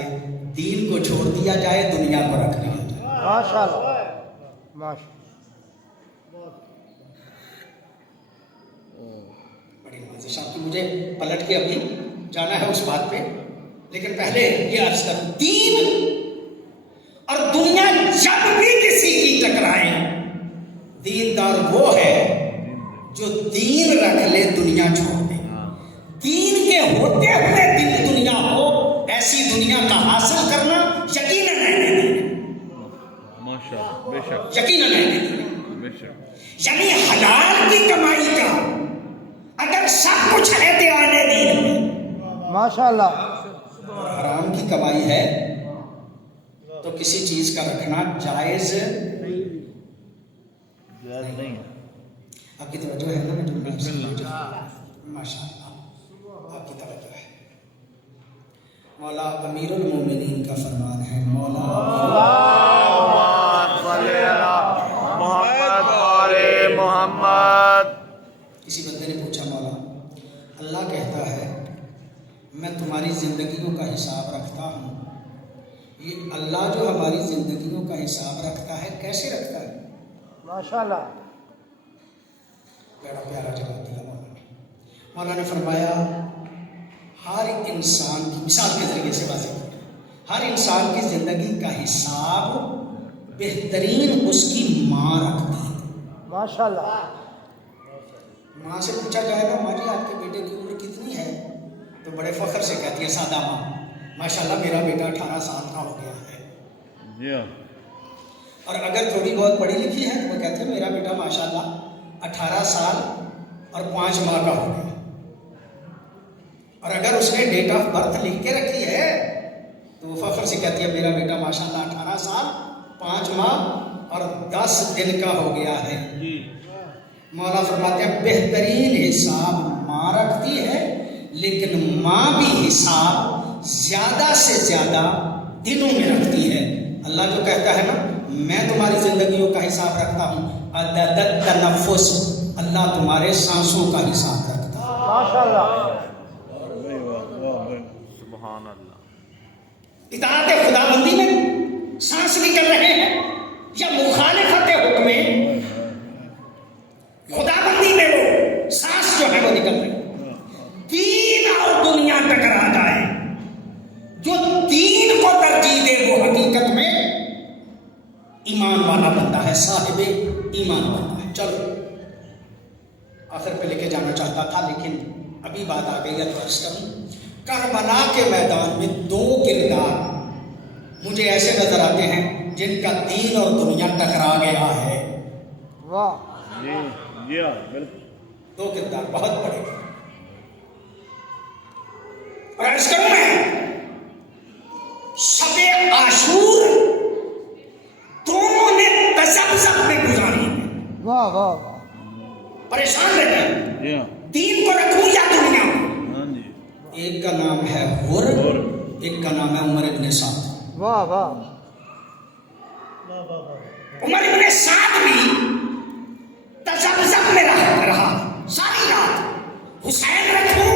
دین کو چھوڑ دیا جائے، دنیا کو رکھ لیا جائے. ماشاء اللہ. ماشاء بڑی نوازش آپ کی. مجھے پلٹ کے ابھی جانا ہے اس بات پہ، لیکن پہلے یہ عرض کروں دین اور دنیا جب بھی کسی کی ٹکرائے، دیندار وہ ہے جو دین رکھ لے دنیا چھوڑ دے. دین کے ہوتے ہوئے دل دنیا ہو، ایسی دنیا کا حاصل کرنا یقیناً ہے ماشاء اللہ. بے شک. یقیناً ہے. بے شک. یعنی حلال کی کمائی کا اگر سب کچھ ہے دیوانے دین میں، ماشاء اللہ. اور حرام کی کمائی ہے تو کسی چیز کا رکھنا جائز نہیں. آپ کی توجہ ہے نا؟ میں بسم اللہ. ماشاء اللہ آپ کی توجہ ہے. مولا امیر المومنین کا فرمان ہے، مولا محمد. کسی بندے نے پوچھا مولا اللہ کہتا ہے میں تمہاری زندگیوں کا حساب رکھتا ہوں، یہ اللہ جو ہماری زندگیوں کا حساب رکھتا ہے کیسے رکھتا ہے؟ ماشاء اللہ. بڑا پیارا جواب دیا مولا نے. مولا نے فرمایا ہر انسان کی مثال کے ذریعے سے واضح کیا، ہر انسان کی زندگی کا حساب بہترین اس کی ماں رکھتی ہے. ماشاء اللہ. ماں سے پوچھا جائے گا ماں جی آپ کے بیٹے کی عمر کتنی ہے، تو بڑے فخر سے کہتی ہے سادہ ماں ماشاءاللہ میرا بیٹا 18 سال کا ہو گیا ہے. جی ہاں. اور اگر تھوڑی بہت پڑھی لکھی ہے تو وہ کہتے ہیں میرا بیٹا ماشاءاللہ 18 سال اور 5 ماہ کا ہو گیا. اور اگر اس نے ڈیٹ آف برتھ لکھ کے رکھی ہے تو وہ فخر سے کہتی ہے میرا بیٹا ماشاءاللہ 18 سال 5 ماہ اور 10 دن کا ہو گیا ہے. مولا فرماتے ہیں بہترین حساب ماں رکھتی ہے، لیکن ماں بھی حساب زیادہ سے زیادہ دنوں میں رکھتی ہے. اللہ جو کہتا ہے نا میں تمہاری زندگیوں کا حساب رکھتا ہوں، عدد التنفس، اللہ تمہارے سانسوں کا حساب رکھتا ہے. ماشاء اللہ. سبحان اللہ. اطاعت خدا بندی میں سانس نکل رہے ہیں یا مخالفت حکم خدابندی میں وہ سانس جو ہے وہ نکل رہی. دین اور دنیا ٹکرا جائے، جو دین کو ترجیح دے وہ حقیقت میں ایمان والا بندہ ہے، صاحب ایمان بندہ ہے. چلو آخر پہ لے کے جانا چاہتا تھا لیکن ابھی بات آ گئی ہے تو عرض کروں. کربلا کے میدان میں دو کردار مجھے ایسے نظر آتے ہیں جن کا دین اور دنیا ٹکرا گیا ہے. واہ جی جی ہاں بالکل. دو کردار بہت بڑے. اور عرض کروں میں شب عاشور دونوں نے تذبذب میں گزاری ہے. واہ واہ واہ پریشان رہتے ہیں جی ہاں دین کو رکھوں یا دنیا. ہاں جی. ایک کا نام ہے حر، ایک کا نام ہے عمر ابن سعد. واہ واہ عمر ابن سعد بھی تذبذب میں رہا ساری رات، حسین رکھوں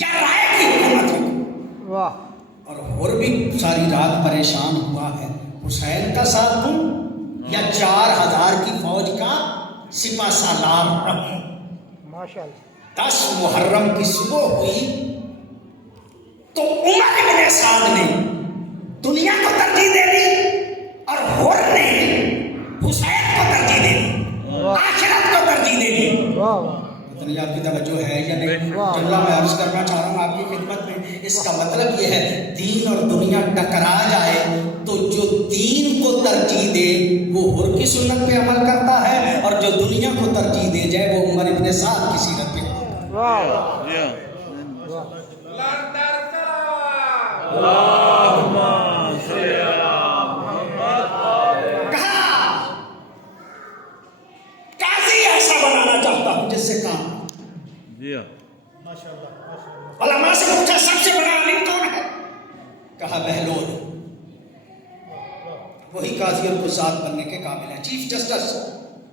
یا رائے کی حکومت رکھوں. واہ اور حر بھی ساری رات پریشان ہوا ہے، حسین کا ساتھ دوں یا 4000 کی فوج کا سپہ سالار رہوں. ماشاء اللہ 10 محرم کی صبح ہوئی تو عمر ابن سعد نے دنیا کو ترجیح دے دی اور حر نے حسین کو ترجیح دے دی، آخرت کو ترجیح دے دی. واہ واہ پتہ نہیں آپ کی توجہ ہے یا نہیں. جملہ میں عرض کرنا چاہ رہا ہوں آپ کی خدمت میں. اس کا مطلب یہ ہے دین اور دنیا ٹکرا جائے تو جو دین کو ترجیح دے وہ حر کی سنت پہ عمل کرتا ہے، اور جو دنیا کو ترجیح دے جائے وہ عمر ابن سعد کی سیرت پہ. واہ واہ جی ہاں. واہ اللہم صلی علی محمد. کہا قاضی ایسا بنانا چاہتا ہوں جس سے کام. جی ہاں. علماء سے پوچھا سب سے بڑا عالم کون ہے؟ کہا بہلول. وہی قاضی اور قضات بننے کے قابل ہے، چیف جسٹس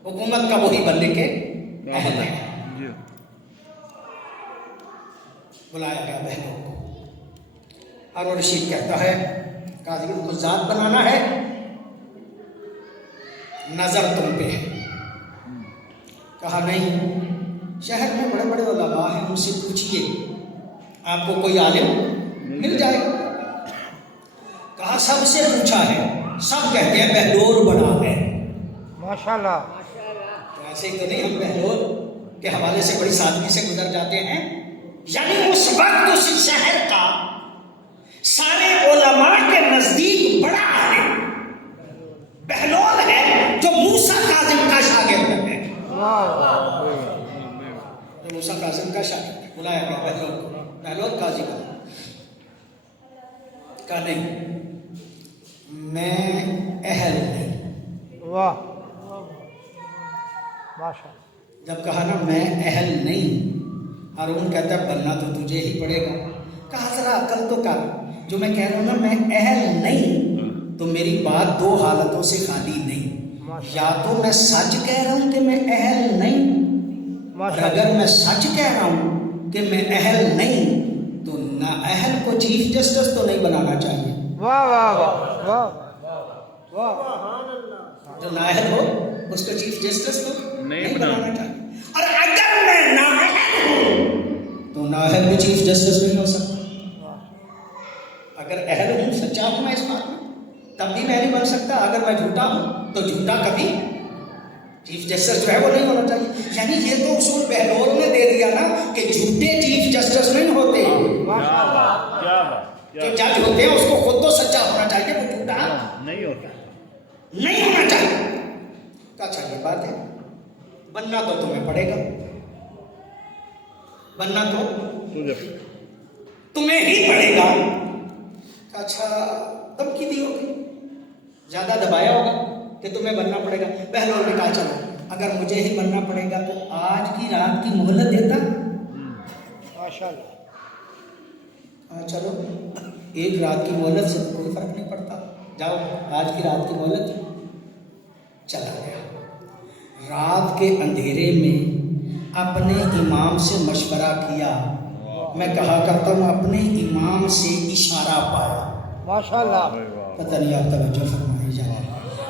حکومت کا وہی بننے کے اہل ہے. جی ہاں. بلایا گیا بہلول کو. ہارون رشید کہتا ہے قاضی اور قضات بنانا ہے، نظر تم پہ ہے. کہا نہیں، شہر میں بڑے بڑے علماء ہیں، ان سے پوچھئے آپ کو کوئی عالم مل جائے. کہا سب سے پوچھا ہے، سب کہتے ہیں بہلول بڑا ہے. ماشاء اللہ تو ایسے ہی تو نہیں ہم بہلول کے حوالے سے بڑی سادگی سے گزر جاتے ہیں. یعنی اس وقت اس شہر کا سارے علماء کے نزدیک بڑا عالم بہلول ہے جو موسیٰ کاظم کا شاگرد ہے. واہ واہ جو موسیٰ کاظم کا شاگرد ہے. بلایا گیا بہلول کو. بہلول قاضی کا کہا نہیں میں اہل نہیں. واہ ماشاء اللہ جب کہا نا میں اہل نہیں، ہارون کہتا ہے بننا تو تجھے ہی پڑے گا. کہا ذرا عقل تو کر، جو میں کہہ رہا ہوں نا میں اہل نہیں تو میری بات دو حالتوں سے خالی نہیں. یا تو میں سچ کہہ رہا ہوں کہ میں اہل نہیں، اور اگر میں سچ کہہ رہا ہوں کہ میں اہل نہیں تو نہ اہل کو چیف جسٹس تو نہیں بنانا چاہیے. واہ واہ واہ واہ واہ جو نااہل ہو اس کو چیف جسٹس تو نہیں بنانا چاہیے. اور اگر میں نااہل ہوں تو نااہل بھی چیف جسٹس نہیں ہو سکتا. اگر اہل ہوں، سچا ہوں میں اس بات میں، تب بھی میں نہیں بن سکتا. اگر میں جھوٹا ہوں تو جھوٹا کبھی چیف جسٹس جو ہے وہ نہیں ہونا چاہیے. یعنی یہ تو اصول بہلول نے دے دیا نا کہ جھوٹے چیف جسٹس نہیں ہوتے. کیا بات کیا بات. جو جج ہوتے ہیں اس کو خود تو سچا ہونا چاہیے، وہ جھوٹا نہیں ہوتا. نہیں ہونا چاہیے. اچھا یہ بات ہے، بننا تو تمہیں پڑے گا، بننا تو تجھے تمہیں ہی پڑے گا. اچھا دھمکی دی ہوگی، زیادہ دبایا ہوگا کہ تمہیں بننا پڑے گا. بہلول نے کہا چلو اگر مجھے ہی بننا پڑے گا تو آج کی رات کی مہلت دیتا. ماشاء اللہ چلو ایک رات کی مہلت سے کوئی فرق نہیں پڑتا، جاؤ آج کی رات کی مہلت. چلا گیا. رات کے اندھیرے میں اپنے امام سے مشورہ کیا. میں کہا کرتا ہوں اپنے امام سے اشارہ پایا. ماشاء اللہ پتہ نہیں آپ توجہ فرمائی جائے.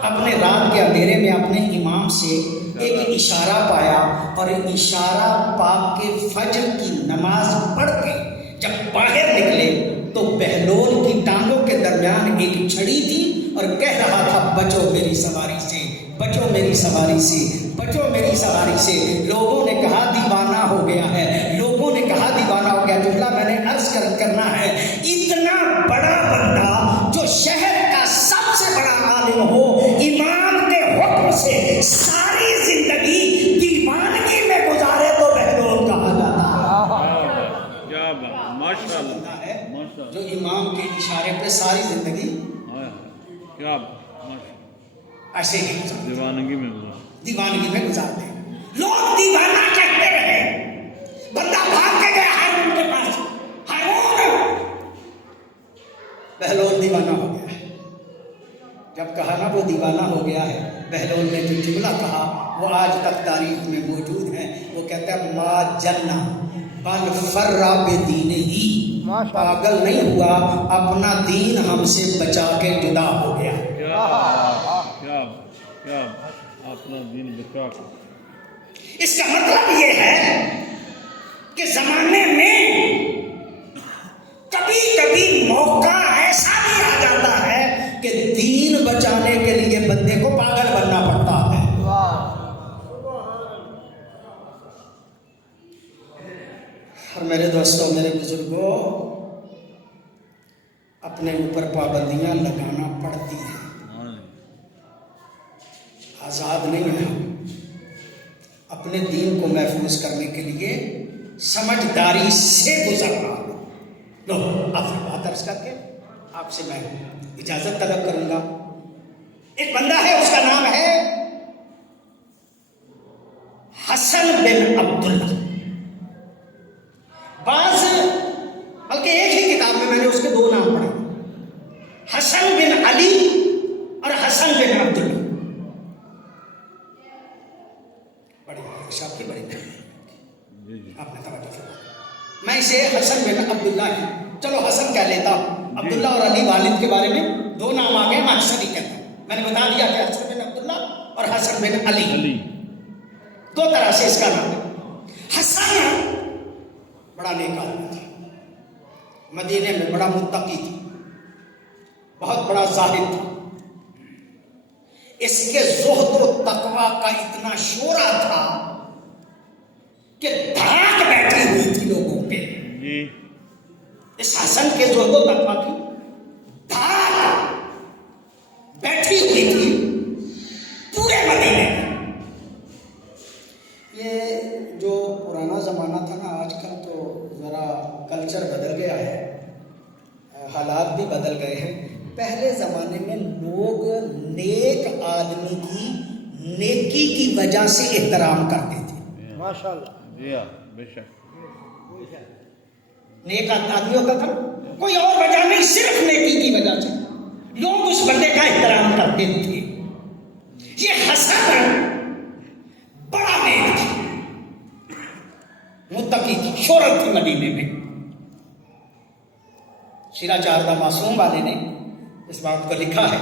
اپنے رات کے اندھیرے میں اپنے امام سے ایک اشارہ پایا اور اشارہ پا کے فجر کی نماز پڑھ کے جب باہر نکلے تو بہلول کی ٹانگوں کے درمیان ایک چھڑی تھی اور کہہ رہا تھا بچو میری سواری سے، بچو میری سواری سے، بچو میری سواری سے۔ لوگوں نے کہا دیوانہ ہو گیا ہے، لوگوں نے کہا دیوانہ ہو گیا۔ جملہ میں نے عرض کرنا ہے، اتنا بڑا بندہ جو شہر کا سب سے بڑا عالم ہو، امام کے حکم سے ساری زندگی دیوانگی میں گزارے تو بہلول کہا جاتا ہے۔ کیا بات، ماشاء اللہ ہے ماشاء اللہ، جو امام کے اشارے پہ ساری زندگی کیا بات، ماشاء اللہ، ایسے ہی دیوانگی میں گزرا۔ دیوانگی میں گزارتے ہیں۔ لوگ دیوانہ کہتے رہے، بندہ بھاگ کے گیا ہارون کے پاس، ہارون، بہلول دیوانہ ہو گیا ہے۔ جب کہا نا وہ دیوانہ ہو گیا ہے، بہلول نے جو جملہ کہا وہ آج تک تاریخ میں موجود ہے۔ وہ کہتا ہے ما جنہ بل فر بدینہ، پاگل نہیں ہوا، اپنا دین ہم سے بچا کے جدا ہو گیا۔ کیا کیا اپنا دین بچا کر، اس کا مطلب یہ ہے کہ زمانے میں کبھی کبھی موقع ایسا بھی آ جاتا ہے کہ دین بچانے کے لیے بندے کو پاگل بننا پڑتا ہے۔ اور میرے دوستوں، میرے بزرگوں، اپنے اوپر پابندیاں لگانا پڑتی ہیں، آزاد نہیں ہیں ہم۔ اپنے دین کو محفوظ کرنے کے لیے سمجھداری سے گزرنا۔ لو آپ سے بات عرض کر کے آپ سے میں اجازت طلب کروں گا۔ ایک بندہ ہے، اس کا نام ہے حسن بن عبداللہ۔ بعض بلکہ ایک ہی کتاب میں نے اس کے دو نام پڑھے، حسن بن علی اور حسن بن عبداللہ۔ بڑی شاپ کی بڑی آپ نے توجہ فرمائی۔ میں اسے حسن بن عبداللہ کی، چلو حسن کہہ لیتا ہوں، عبداللہ اور علی والد کے بارے میں دو نام آ گئے، میں حسن ہی کہتا ہوں۔ میں نے بتا دیا کہ حسن بن عبداللہ اور حسن بن علی، دو طرح سے اس کا نام ہے۔ حسن بڑا نیک آدمی تھا، مدینے میں بڑا متقی تھا، بہت بڑا زاہد تھا۔ اس کے زہد و تقوی کا اتنا شورا تھا کہ دھاک بیٹھی ہوئی تھی لوگوں پہ۔ اس حسن کے زہد و تقوی کی دھاک بیٹھی ہوئی تھی پورے مدینے میں۔ یہ جو پرانا زمانہ تھا نا، آج کل تو ذرا کلچر بدل گیا ہے، حالات بھی بدل گئے ہیں۔ پہلے زمانے میں لوگ نیک آدمی کی نیکی کی وجہ سے احترام کرتے تھے۔ ماشاءاللہ، جی ہاں، بے شک، نیک آدمیوں کا تھا، کوئی اور وجہ نہیں، صرف نیکی کی وجہ سے لوگ اس بندے کا احترام کرتے تھے۔ یہ حسن بڑا نیک تھا، متقی تھا، شہرت تھی مدینے میں۔ سیرہ چاردہ معصوم والے نے اس بات کو لکھا ہے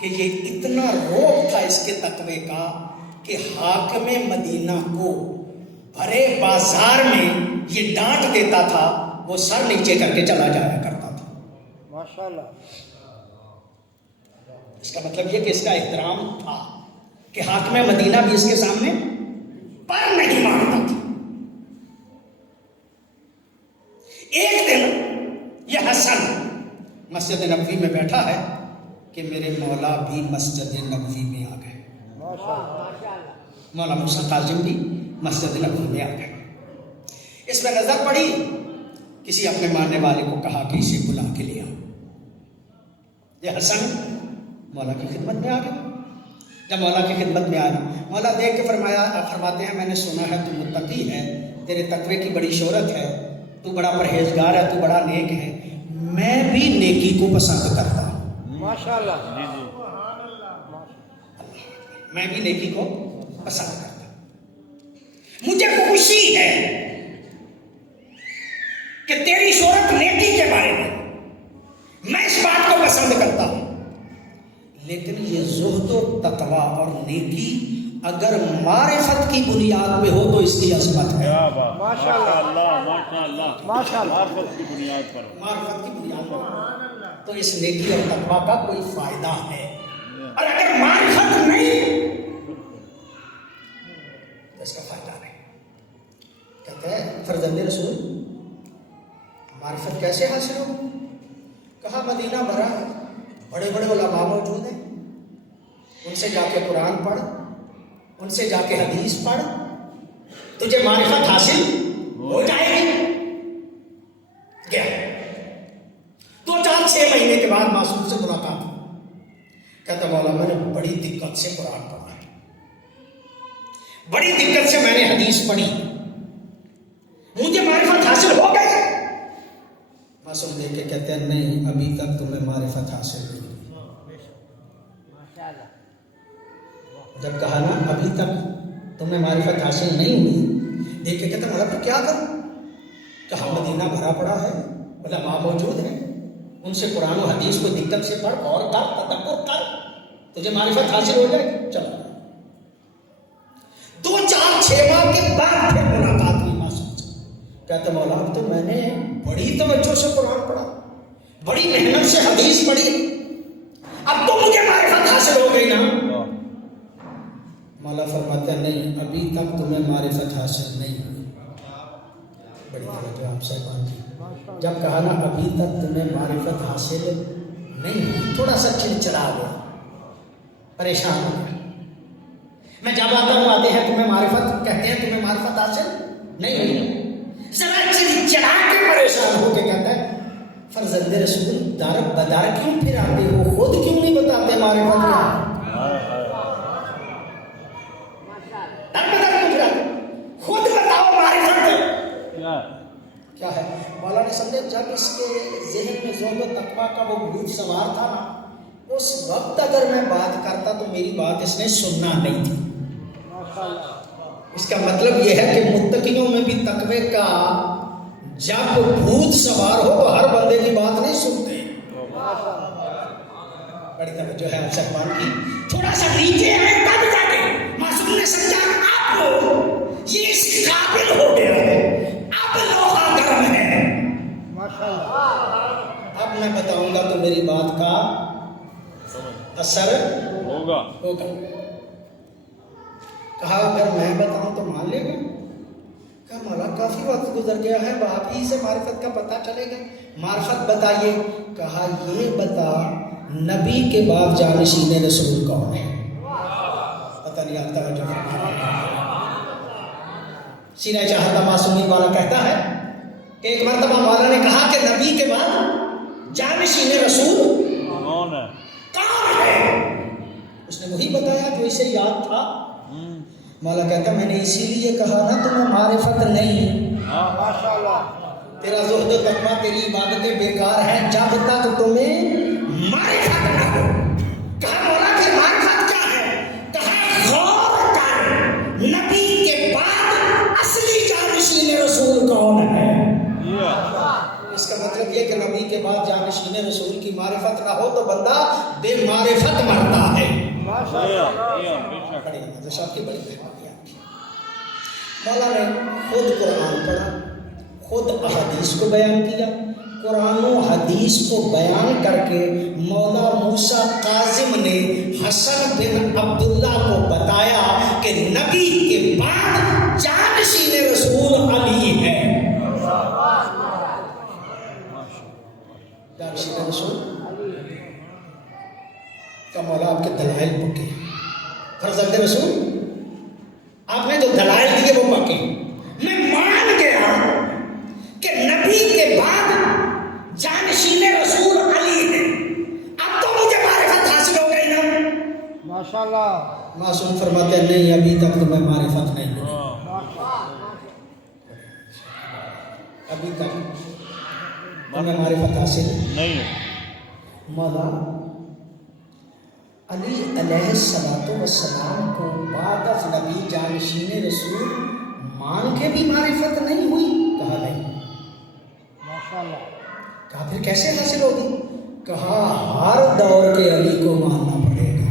کہ یہ اتنا روب تھا اس کے تقوی کا کہ حاکم مدینہ کو بھرے بازار میں یہ ڈانٹ دیتا تھا، وہ سر نیچے کر کے چلا جایا کرتا تھا۔ ماشاءاللہ، اس کا مطلب یہ کہ اس کا احترام تھا کہ حاکم مدینہ بھی اس کے سامنے پر نہیں مارتا تھا۔ ایک دن یہ حسن مسجد نبوی میں بیٹھا ہے کہ میرے مولا بھی مسجد نبوی میں آ گئے، مولا موسیٰ کاظم بھی مسجد نبوی میں آ گئے۔ اس میں نظر پڑی، کسی اپنے ماننے والے کو کہا کہ اسے بلا کے لیا۔ یہ حسن مولا کی خدمت میں آ گیا۔ جب مولا کی خدمت میں آیا، مولا دیکھ کے فرماتے ہیں میں نے سنا ہے تو متقی ہے، تیرے تقوی کی بڑی شہرت ہے، تو بڑا پرہیزگار ہے، تو بڑا نیک ہے، میں بھی نیکی کو پسند کرتا ہوں۔ ماشاءاللہ، میں بھی نیکی کو پسند کرتا ہوں۔ مجھے خوشی ہے کہ تیری شہرت نیکی کے بارے میں اس بات کو پسند کرتا ہوں، لیکن یہ زہد اگر معرفت کی بنیاد پہ ہو تو اس کی عظمت ہے. کیا بات، ماشاء اللہ، ماشاء اللہ، ماشاء اللہ. معرفت کی بنیاد پر. معرفت کی بنیاد پر تو اس نیکی اور تقویٰ کا کوئی فائدہ ہے. اور اگر معرفت نہیں تو اس کا فائدہ نہیں. کہتے ہیں فرزند رسول معرفت کیسے حاصل ہو؟ کہا مدینہ بھرا ہے، بڑے بڑے علماء موجود ہیں، ان سے جا کے قرآن پڑھ، ان سے جا کے حدیث پڑھ، تجھے معرفت حاصل ہو جائے گی. گیا 2-4-6 مہینے کے بعد معصوم سے ملاقات ہوئی. کہتا مولا میں نے بڑی دقت سے قرآن پڑھا، بڑی دقت سے میں نے حدیث پڑھی، مجھے معرفت حاصل ہو گئی. معصوم دیکھ کے کہتے ہیں نہیں، ابھی تک تمہیں معرفت حاصل نہیں ہوئی. جب کہا نا ابھی تک تمہیں معرفت حاصل نہیں ہوئی، دیکھ کے کہتا مولا پھر کیا کروں؟ کہا مدینہ بھرا پڑا ہے، علماء موجود ہیں، ان سے قرآن و حدیث کو دقت سے پڑھ اور کر، تدبر کر، تجھے معرفت حاصل ہو جائے گی. چلو 2-4-6 ماہ کے بعد پھر ملاقات ہوئی معصوم سے. کہتے مولا اب تو میں نے بڑی توجہ سے قرآن پڑھا، بڑی محنت سے حدیث پڑھی، اب تو مجھے معرفت حاصل ہو گئی نا. مولا فرماتا نہیں، ابھی تک تمہیں معرفت حاصل نہیں ہوئی. بڑی توجہ آپ صاحبان کی. جب کہا نا ابھی تک تمہیں معرفت حاصل نہیں ہوئی، تھوڑا سا چڑچڑا ہوا، پریشان ہو گیا. میں جب آتا ہوں آتے ہیں تمہیں معرفت، کہتے ہیں تمہیں معرفت حاصل نہیں ہوئی، ذرا چڑچڑا کے پریشان ہو کے کہتا ہے فرزند رسول دار بدار کیوں پھر آتے ہو، خود کیوں نہیں بتاتے معرفت کیا ہے؟ خود بتاؤ معرفت کیا ہے. مولا نے سمجھا جب اس کے ذہن میں ذوق و تقویٰ کا وہ بھوت سوار تھا نا، اس وقت اگر میں بات کرتا تو میری بات اس نے سننا نہیں تھی. اس کا مطلب یہ ہے کہ متقیوں میں بھی تقوی کا جب بھوت سوار ہو تو ہر بندے کی بات نہیں سنتے. بڑی توجہ ہے آپ صاحبان کی. تھوڑا سا نیچے آئے تب جا کے معصوم نے سمجھا آپ یہ اس قابل ہو گیا ہے، اب لوہا گرم ہے. اب میں بتاؤں گا تو میری بات کا اثر ہوگا. کہا اگر میں بتاؤں تو مان لے گا؟ کہا مولا کافی وقت گزر گیا ہے، آپ ہی سے معرفت کا پتہ چلے گا. معرفت بتائیے. کہا یہ بتا نبی کے بعد جانشین رسول کون ہے؟ پتہ نہیں آپ توجہ فرمائیں. سینہ چاہتا معصومی والا کہتا ہے ایک مرتبہ مولا نے کہا کہ نبی کے بعد جانشین رسول کون ہے؟ اس نے وہی بتایا جو اسے یاد تھا. مولا کہتا میں نے اسی لیے کہا نا تمہیں معرفت نہیں، تیرا زہد و تقویٰ تیری عبادتیں بیکار ہیں جب تک تمہیں معرفت نہ ہو. کہا مولا کہ معرفت کیا ہے؟ کہا غور کر نبی کے بعد اصلی جانشین رسول کون ہے. اس کا مطلب یہ کہ نبی کے بعد جانشین رسول کی معرفت نہ ہو تو بندہ بے معرفت مرتا ہے. مولا نے خود قرآن پڑھا، خود احادیث کو بیان کیا. قرآن و حدیث کو بیان کر کے مولا موسیٰ کاظم نے حسن بن عبداللہ کو بتایا کہ نبی کے بعد جانشین رسول علی ہے. جانشین رسول کا مولا آپ کے دلائل پکے. فرزند رسول آپ نے جو دلائل دیے وہ پکے. میں مان گیا کہ نبی کے بعد جانشین رسول علی ہے، اب تو مجھے معرفت حاصل ہو گئی نا. ماشاءاللہ. معصوم فرماتے ہیں نہیں ابھی تک تمہیں معرفت نہیں ملی، ابھی تک تمہیں معرفت حاصل نہیں. مولا علی علیہ السلام کو بعد از نبی جانشین رسول مان کے بھی معرفت نہیں ہوئی؟ کہا نہیں. کہا پھر کیسے حاصل ہوگی؟ کہا ہر دور کے علی کو ماننا پڑے گا.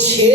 6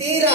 13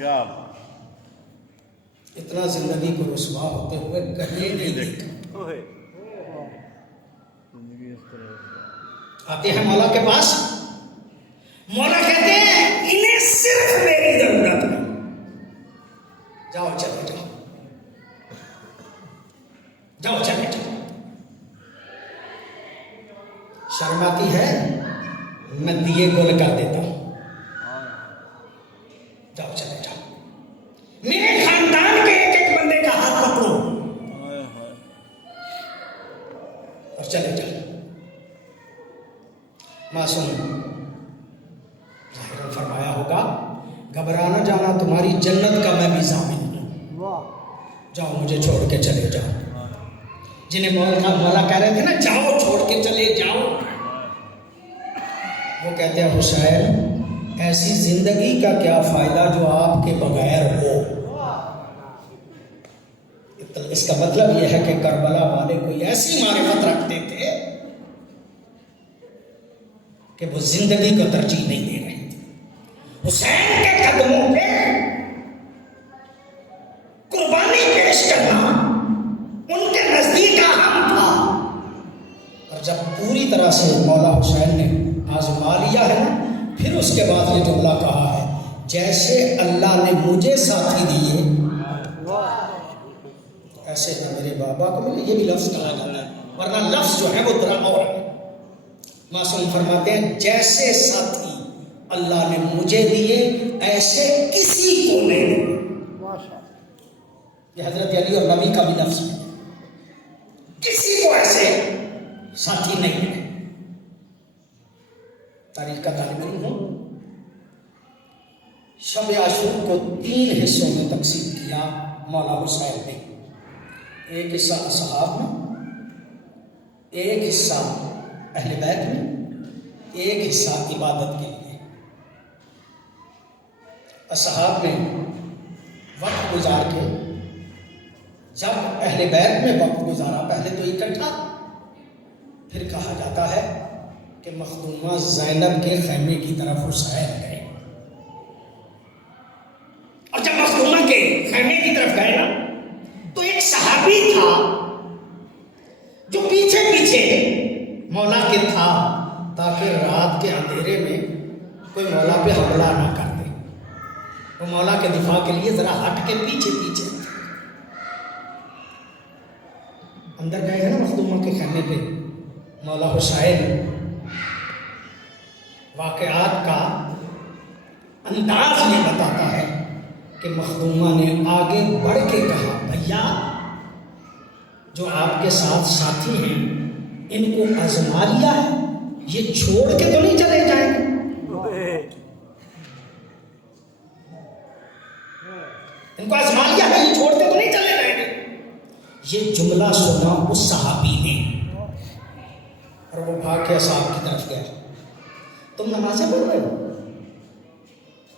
کیا اتنا زندگی کو رسوا ہوتے ہوئے کہیں نہیں دیکھا. زندگی اس طرح آتے ہیں مولا کے پاس. مولا کہتے ہیں انہیں صرف میری ضرورت ہے. جاؤ چلے جاؤ, جاؤ چلے جاؤ. شرم آتی ہے, میں دیے کو لگا دیتا ہوں. جاؤ چلے جاؤ. میرے خاندان کے ایک ایک بندے کا ہاتھ پکڑو اور چلے جاؤ. معصوم ظاہر فرمایا ہوگا گھبرانا جانا تمہاری جنت کا میں بھی ضامن ہوں. جاؤ مجھے چھوڑ کے چلے جاؤ. جنہیں مولا کہہ رہے تھے نا جاؤ چھوڑ کے چلے جاؤ, وہ کہتے ہیں حسین ایسی زندگی کا کیا فائدہ جو آپ کے بغیر ہو. اس کا مطلب یہ ہے کہ کربلا والے کوئی ایسی معرفت رکھتے تھے کہ وہ زندگی کو ترجیح نہیں دے رہے تھے. حسین کے قدموں پہ قربانی پیش کرنا ان کے نزدیک اہم تھا. اور جب پوری طرح سے مولا حسین نے آزما لیا ہے پھر اس کے بعد یہ جملہ کہا ہے جیسے اللہ نے مجھے ساتھی دیے ایسے نہ میرے بابا کو ملے. یہ بھی لفظ کہا جاتا ہے ورنہ لفظ جو ہے وہ ذرا اور ہے. معصوم فرماتے ہیں جیسے ساتھی اللہ نے مجھے دیے ایسے کسی کو نہیں دیے. یہ حضرت علی اور نبی کا بھی لفظ ہے. کسی کو ایسے ساتھی نہیں ملے. تاریخ کا طالب علم ہوں. شب عاشور کو 3 حصوں میں تقسیم کیا مولا حسین نے. ایک حصہ اصحاب میں, ایک حصہ اہل بیت میں, ایک حصہ عبادت کے لیے. اصحاب میں وقت گزار کے جب اہل بیت میں وقت گزارا پہلے تو اکٹھا, پھر کہا جاتا ہے کہ مخدومہ زینب کے خیمے کی طرف حسین گئے. اور جب مخدومہ کے خیمے کی طرف گئے نا تو ایک صحابی تھا جو پیچھے پیچھے مولا کے تھا تاکہ رات کے اندھیرے میں کوئی مولا پہ حملہ نہ کر دے. وہ مولا کے دفاع کے لیے ذرا ہٹ کے پیچھے پیچھے اندر گئے ہیں نا مخدومہ کے خیمے پہ. مولا حسین واقعات کا انداز یہ بتاتا ہے کہ مخدومہ نے آگے بڑھ کے کہا بھیا جو آپ کے ساتھ ساتھی ہیں ان کو آزما لیا ہے, یہ چھوڑ کے تو نہیں چلے جائیں گے. ان کو آزما لیا ہے, یہ چھوڑ کے تو نہیں چلے جائیں گے. یہ جملہ سنا اس صحابی نے اور وہ بھاگ کے اصحاب کی طرف گیا. تم نمازیں پڑھ رہے ہو,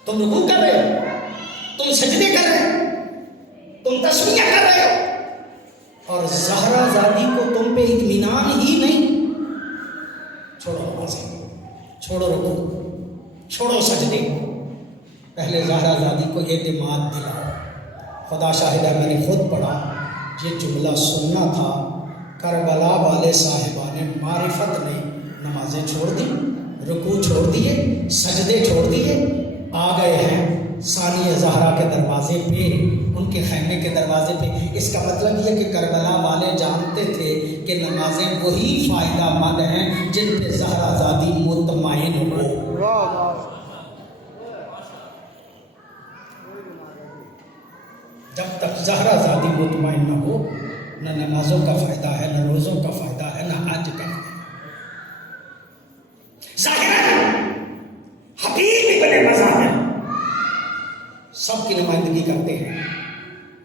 تم رکوع کر رہے ہو, تم سجدے کر رہے ہو, تم تسبیح کر رہے ہو, اور زہرا زادی کو تم پہ اطمینان ہی نہیں. چھوڑو نمازیں, چھوڑو رکوع, چھوڑو سجدے, پہلے زہرا زادی کو اعتماد دلاؤ. خدا شاہد ہے میں نے خود پڑھا, یہ جملہ سننا تھا. کربلا والے صاحبان معرفت نے نمازیں چھوڑ دی, رکوع چھوڑ دیے, سجدے چھوڑ دیے, آ گئے ہیں ثانی زہرا کے دروازے پہ, ان کے خیمے کے دروازے پہ. اس کا مطلب یہ کہ کربلا والے جانتے تھے کہ نمازیں وہی فائدہ مند ہیں جن پہ زہرا زادی مطمئن ہو. جب تک زہرا زادی مطمئن نہ ہو نہ نمازوں کا فائدہ ہے, نہ روزوں کا فائدہ ہے, نہ حج کا فائدہ. حبیب ابن مظاہر سب کی نمائندگی کرتے ہیں.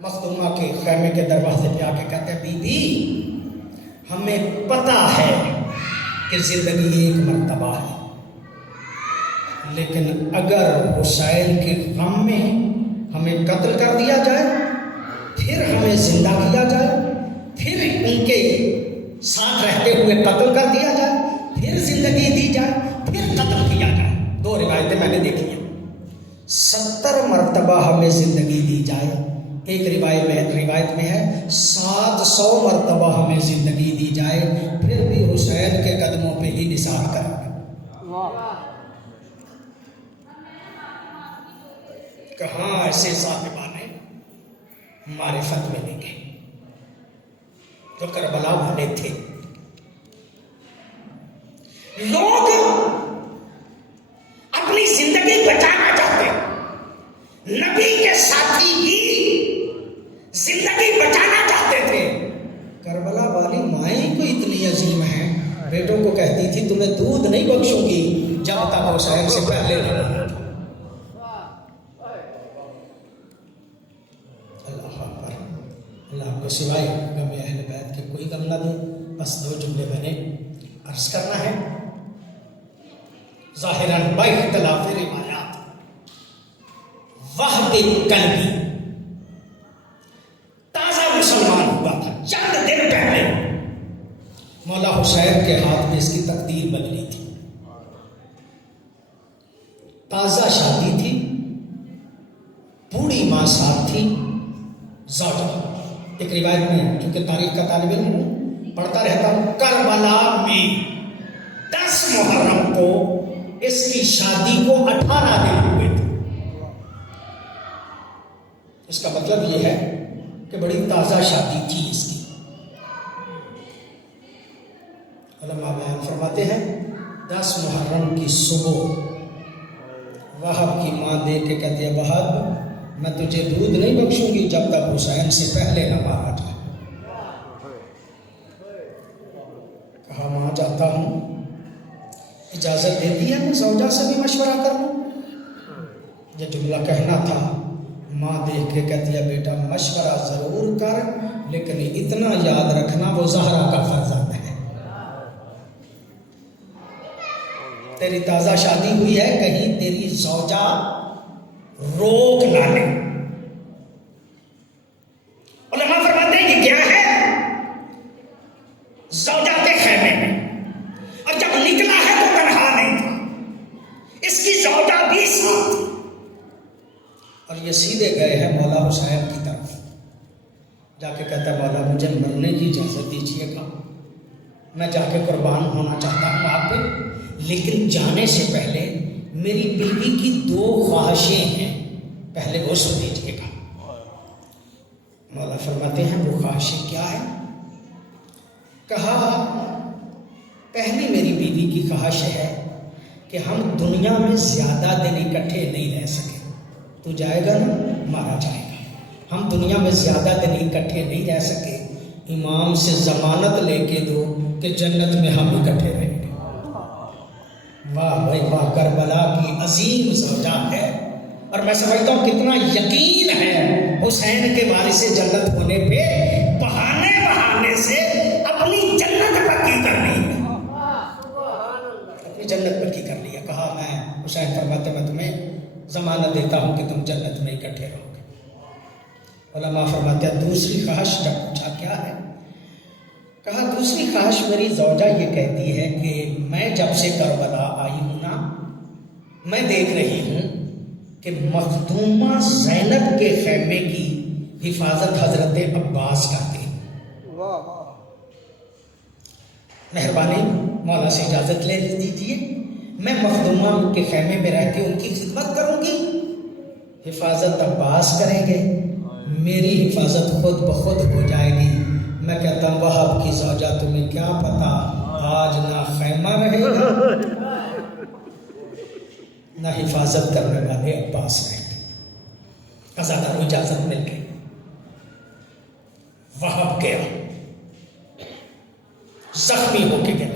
مخدومہ کے خیمے کے دروازے پہ آ کے کہتے ہیں بی بی ہمیں پتہ ہے کہ زندگی ایک مرتبہ ہے, لیکن اگر حسین کے غم میں ہمیں قتل کر دیا جائے, پھر ہمیں زندہ کیا جائے, پھر ان کے ساتھ رہتے ہوئے قتل کر دیا جائے, پھر زندگی دی جائے, پھر قتل کیا جائے. 2 روایتیں میں نے دیکھی ہیں. 70 مرتبہ مرتبہ ہمیں زندگی دی جائے، ایک روایت میں ہے 700 مرتبہ ہمیں زندگی دی جائے، پھر بھی حسین کے قدموں پہ ہی نثار کریں گے۔ کہاں ایسے صاحبان معرفت ملیں گے جو کربلا والے تھے۔ لوگ اپنی زندگی بچانا چاہتے ہیں، نبی کے ساتھی ہی زندگی بچانا چاہتے تھے۔ کربلا والی مائیں کو اتنی عظیم ہیں، بیٹوں کو کہتی تھی تمہیں دودھ نہیں بخشوں گی جب تک حسین سے پہلے نہ مرو۔ اللہ کو سوائے غم اہل بیت کے کوئی غم نہ دے۔ بس 2 جملے میں نے عرض کرنا ہے۔ ظاہراً باختلاف روایات وحد قلبی تازہ مسلمان ہوا تھا، چند دن پہلے مولا حسین کے ہاتھ میں اس کی تقدیر بدلی تھی۔ تازہ شادی تھی، بوڑھی ماں ساتھ تھی، زوجہ۔ ایک روایت میں چونکہ تاریخ کا طالب علم ہوں، پڑھتا رہتا ہوں، کربلا میں 10 محرم کو اس کی شادی کو 18 دن ہوئے تھے۔ اس کا مطلب یہ ہے کہ بڑی تازہ شادی تھی اس کی۔ علماء بیان فرماتے ہیں 10 محرم کی صبح وہب کی ماں دیکھ کے کہتی ہے وہب میں تجھے دودھ نہیں بخشوں گی جب تک حسین سے پہلے نہ مارا جائے۔ کہا ماں جاتا ہوں، اجازت دیتی ہے میں زوجہ سے بھی مشورہ کر لوں؟ یہ جملہ کہنا تھا۔ ماں دیکھ کے کہتی ہے بیٹا مشورہ ضرور کر، لیکن اتنا یاد رکھنا وہ زہرا کا فرزند ہے، تیری تازہ شادی ہوئی ہے، کہیں تیری زوجہ روک نہ لے۔ علماء فرماتے ہیں کہ گیا ہے زوجہ کے خیمے میں، اور جب نکلا ہے تو تنہا نہیں تھا، اس کی زوجہ بھی ساتھ تھی، اور یہ سیدھے گئے ہیں مولا حسین کی طرف۔ جا کے کہتا ہے مولا مجھے مرنے کی اجازت دیجیے گا، میں جا کے قربان ہونا چاہتا ہوں آپ پہ، لیکن جانے سے پہلے میری بیوی کی 2 خواہشیں ہیں، پہلے وہ سن لیجیے گا۔ مولا فرماتے ہیں وہ خواہشیں کیا ہیں؟ کہا پہلی میری بیوی کی خواہش ہے کہ ہم دنیا میں زیادہ دن اکٹھے نہیں رہ سکے، تو جائے گا نا مارا جائے گا، ہم دنیا میں زیادہ دن اکٹھے نہیں رہ سکے، امام سے ضمانت لے کے دو کہ جنت میں ہم اکٹھے رہیں گے۔ واہ بھائی واہ، کربلا کی عظیم زوجہ ہے، اور میں سمجھتا ہوں کتنا یقین ہے حسین کے وارث جنت ہونے پہ، بہانے سے اپنی جنت پکی کر لی، اپنی جنت پکی کر لی ہے۔ کہا میں حسین فرماتے میں تمہیں ضمانت دیتا ہوں کہ تم جنت میں اکٹھے رہو گے۔ علماء فرماتے ہیں دوسری خواہش، جب پوچھا کیا ہے؟ کہا دوسری خواہش میری زوجہ یہ کہتی ہے کہ میں جب سے کربلا آئی ہوں نا، میں دیکھ رہی ہوں کہ مخدومہ زینب کے خیمے کی حفاظت حضرت عباس کرتے ہیں۔ مہربانی مولا سے اجازت لے دیجیے، میں مخدومہ کے خیمے میں رہتی ان کی خدمت کروں گی، حفاظت عباس کریں گے، میری حفاظت خود بخود ہو جائے گی۔ میں کہتا ہوں وہب کی زوجہ تمہیں کیا پتا، آج نہ خیمہ رہے گا نہ حفاظت کرنے والے عباس رہیں گے۔ عزادار کو اجازت مل گئی، وہب گیا، زخمی ہو کے گیا،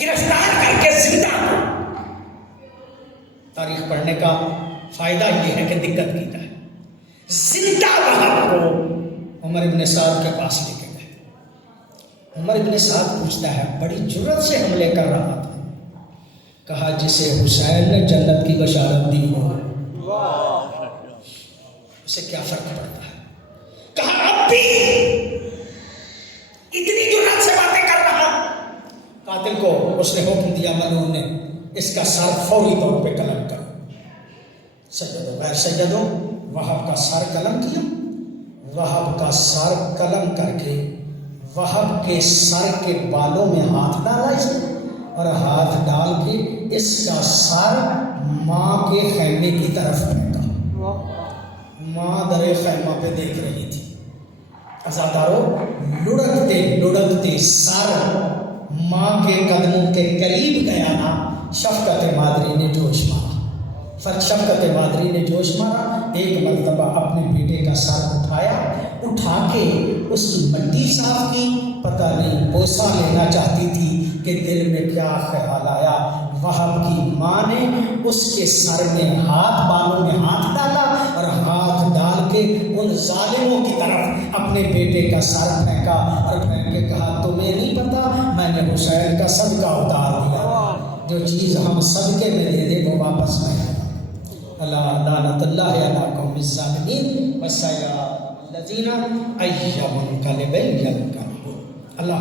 گرفتار کر کے زندہ۔ تاریخ پڑھنے کا فائدہ یہ ہے کہ دقت کی جائے، زندہ وہب کو عمر ابن سعد کے پاس لے کے گئے۔ عمر ابن سعد پوچھتا ہے بڑی جرأت سے حملے کر رہا تھا، کہا جسے حسین نے جنت کی بشارت دی ہو اسے کیا فرق پڑتا ہے؟ کہا اب بھی اتنی جرأت سے باتیں کر رہا۔ قاتل کو اس نے حکم دیا ملعون نے اس کا سر فوری طور پہ قلم کرو۔ سیدوں غیر سیدوں، وہب کا سر قلم کیا، وہب کا سر قلم کر کے وہب کے سر کے بالوں میں ہاتھ ڈالا اس نے، اور ہاتھ ڈال کے اس کا سر ماں کے خیمے کی طرف پھینکا۔ ماں در خیمہ پہ دیکھ رہی تھی۔ عزادارو، لڑکتے سر ماں کے قدموں کے قریب گیا نا، شفقت مادری نے جوش مارا، شفقت مادری نے جوش مارا۔ ایک مرتبہ اپنے بیٹے کا سر اٹھا کے اس کی مٹی صاف کی، پتہ نہیں بوسہ لینا چاہتی تھی کہ دل میں کیا خیال آیا، وہب کی ماں نے اس کے سر میں بالوں میں ہاتھ ڈالا اور ہاتھ ڈال کے ان ظالموں کی طرف اپنے بیٹے کا سر پھینکا، اور پھینک کے کہا تمہیں نہیں پتا میں نے حسین کا صدقہ اتار دیا، جو چیز ہم صدقے میں دے دے وہ واپس نہیں آئے۔ اللہ لعنت اللہ علی قوم الظالمین وسیرا الذین ایہم القلبین۔ اللہ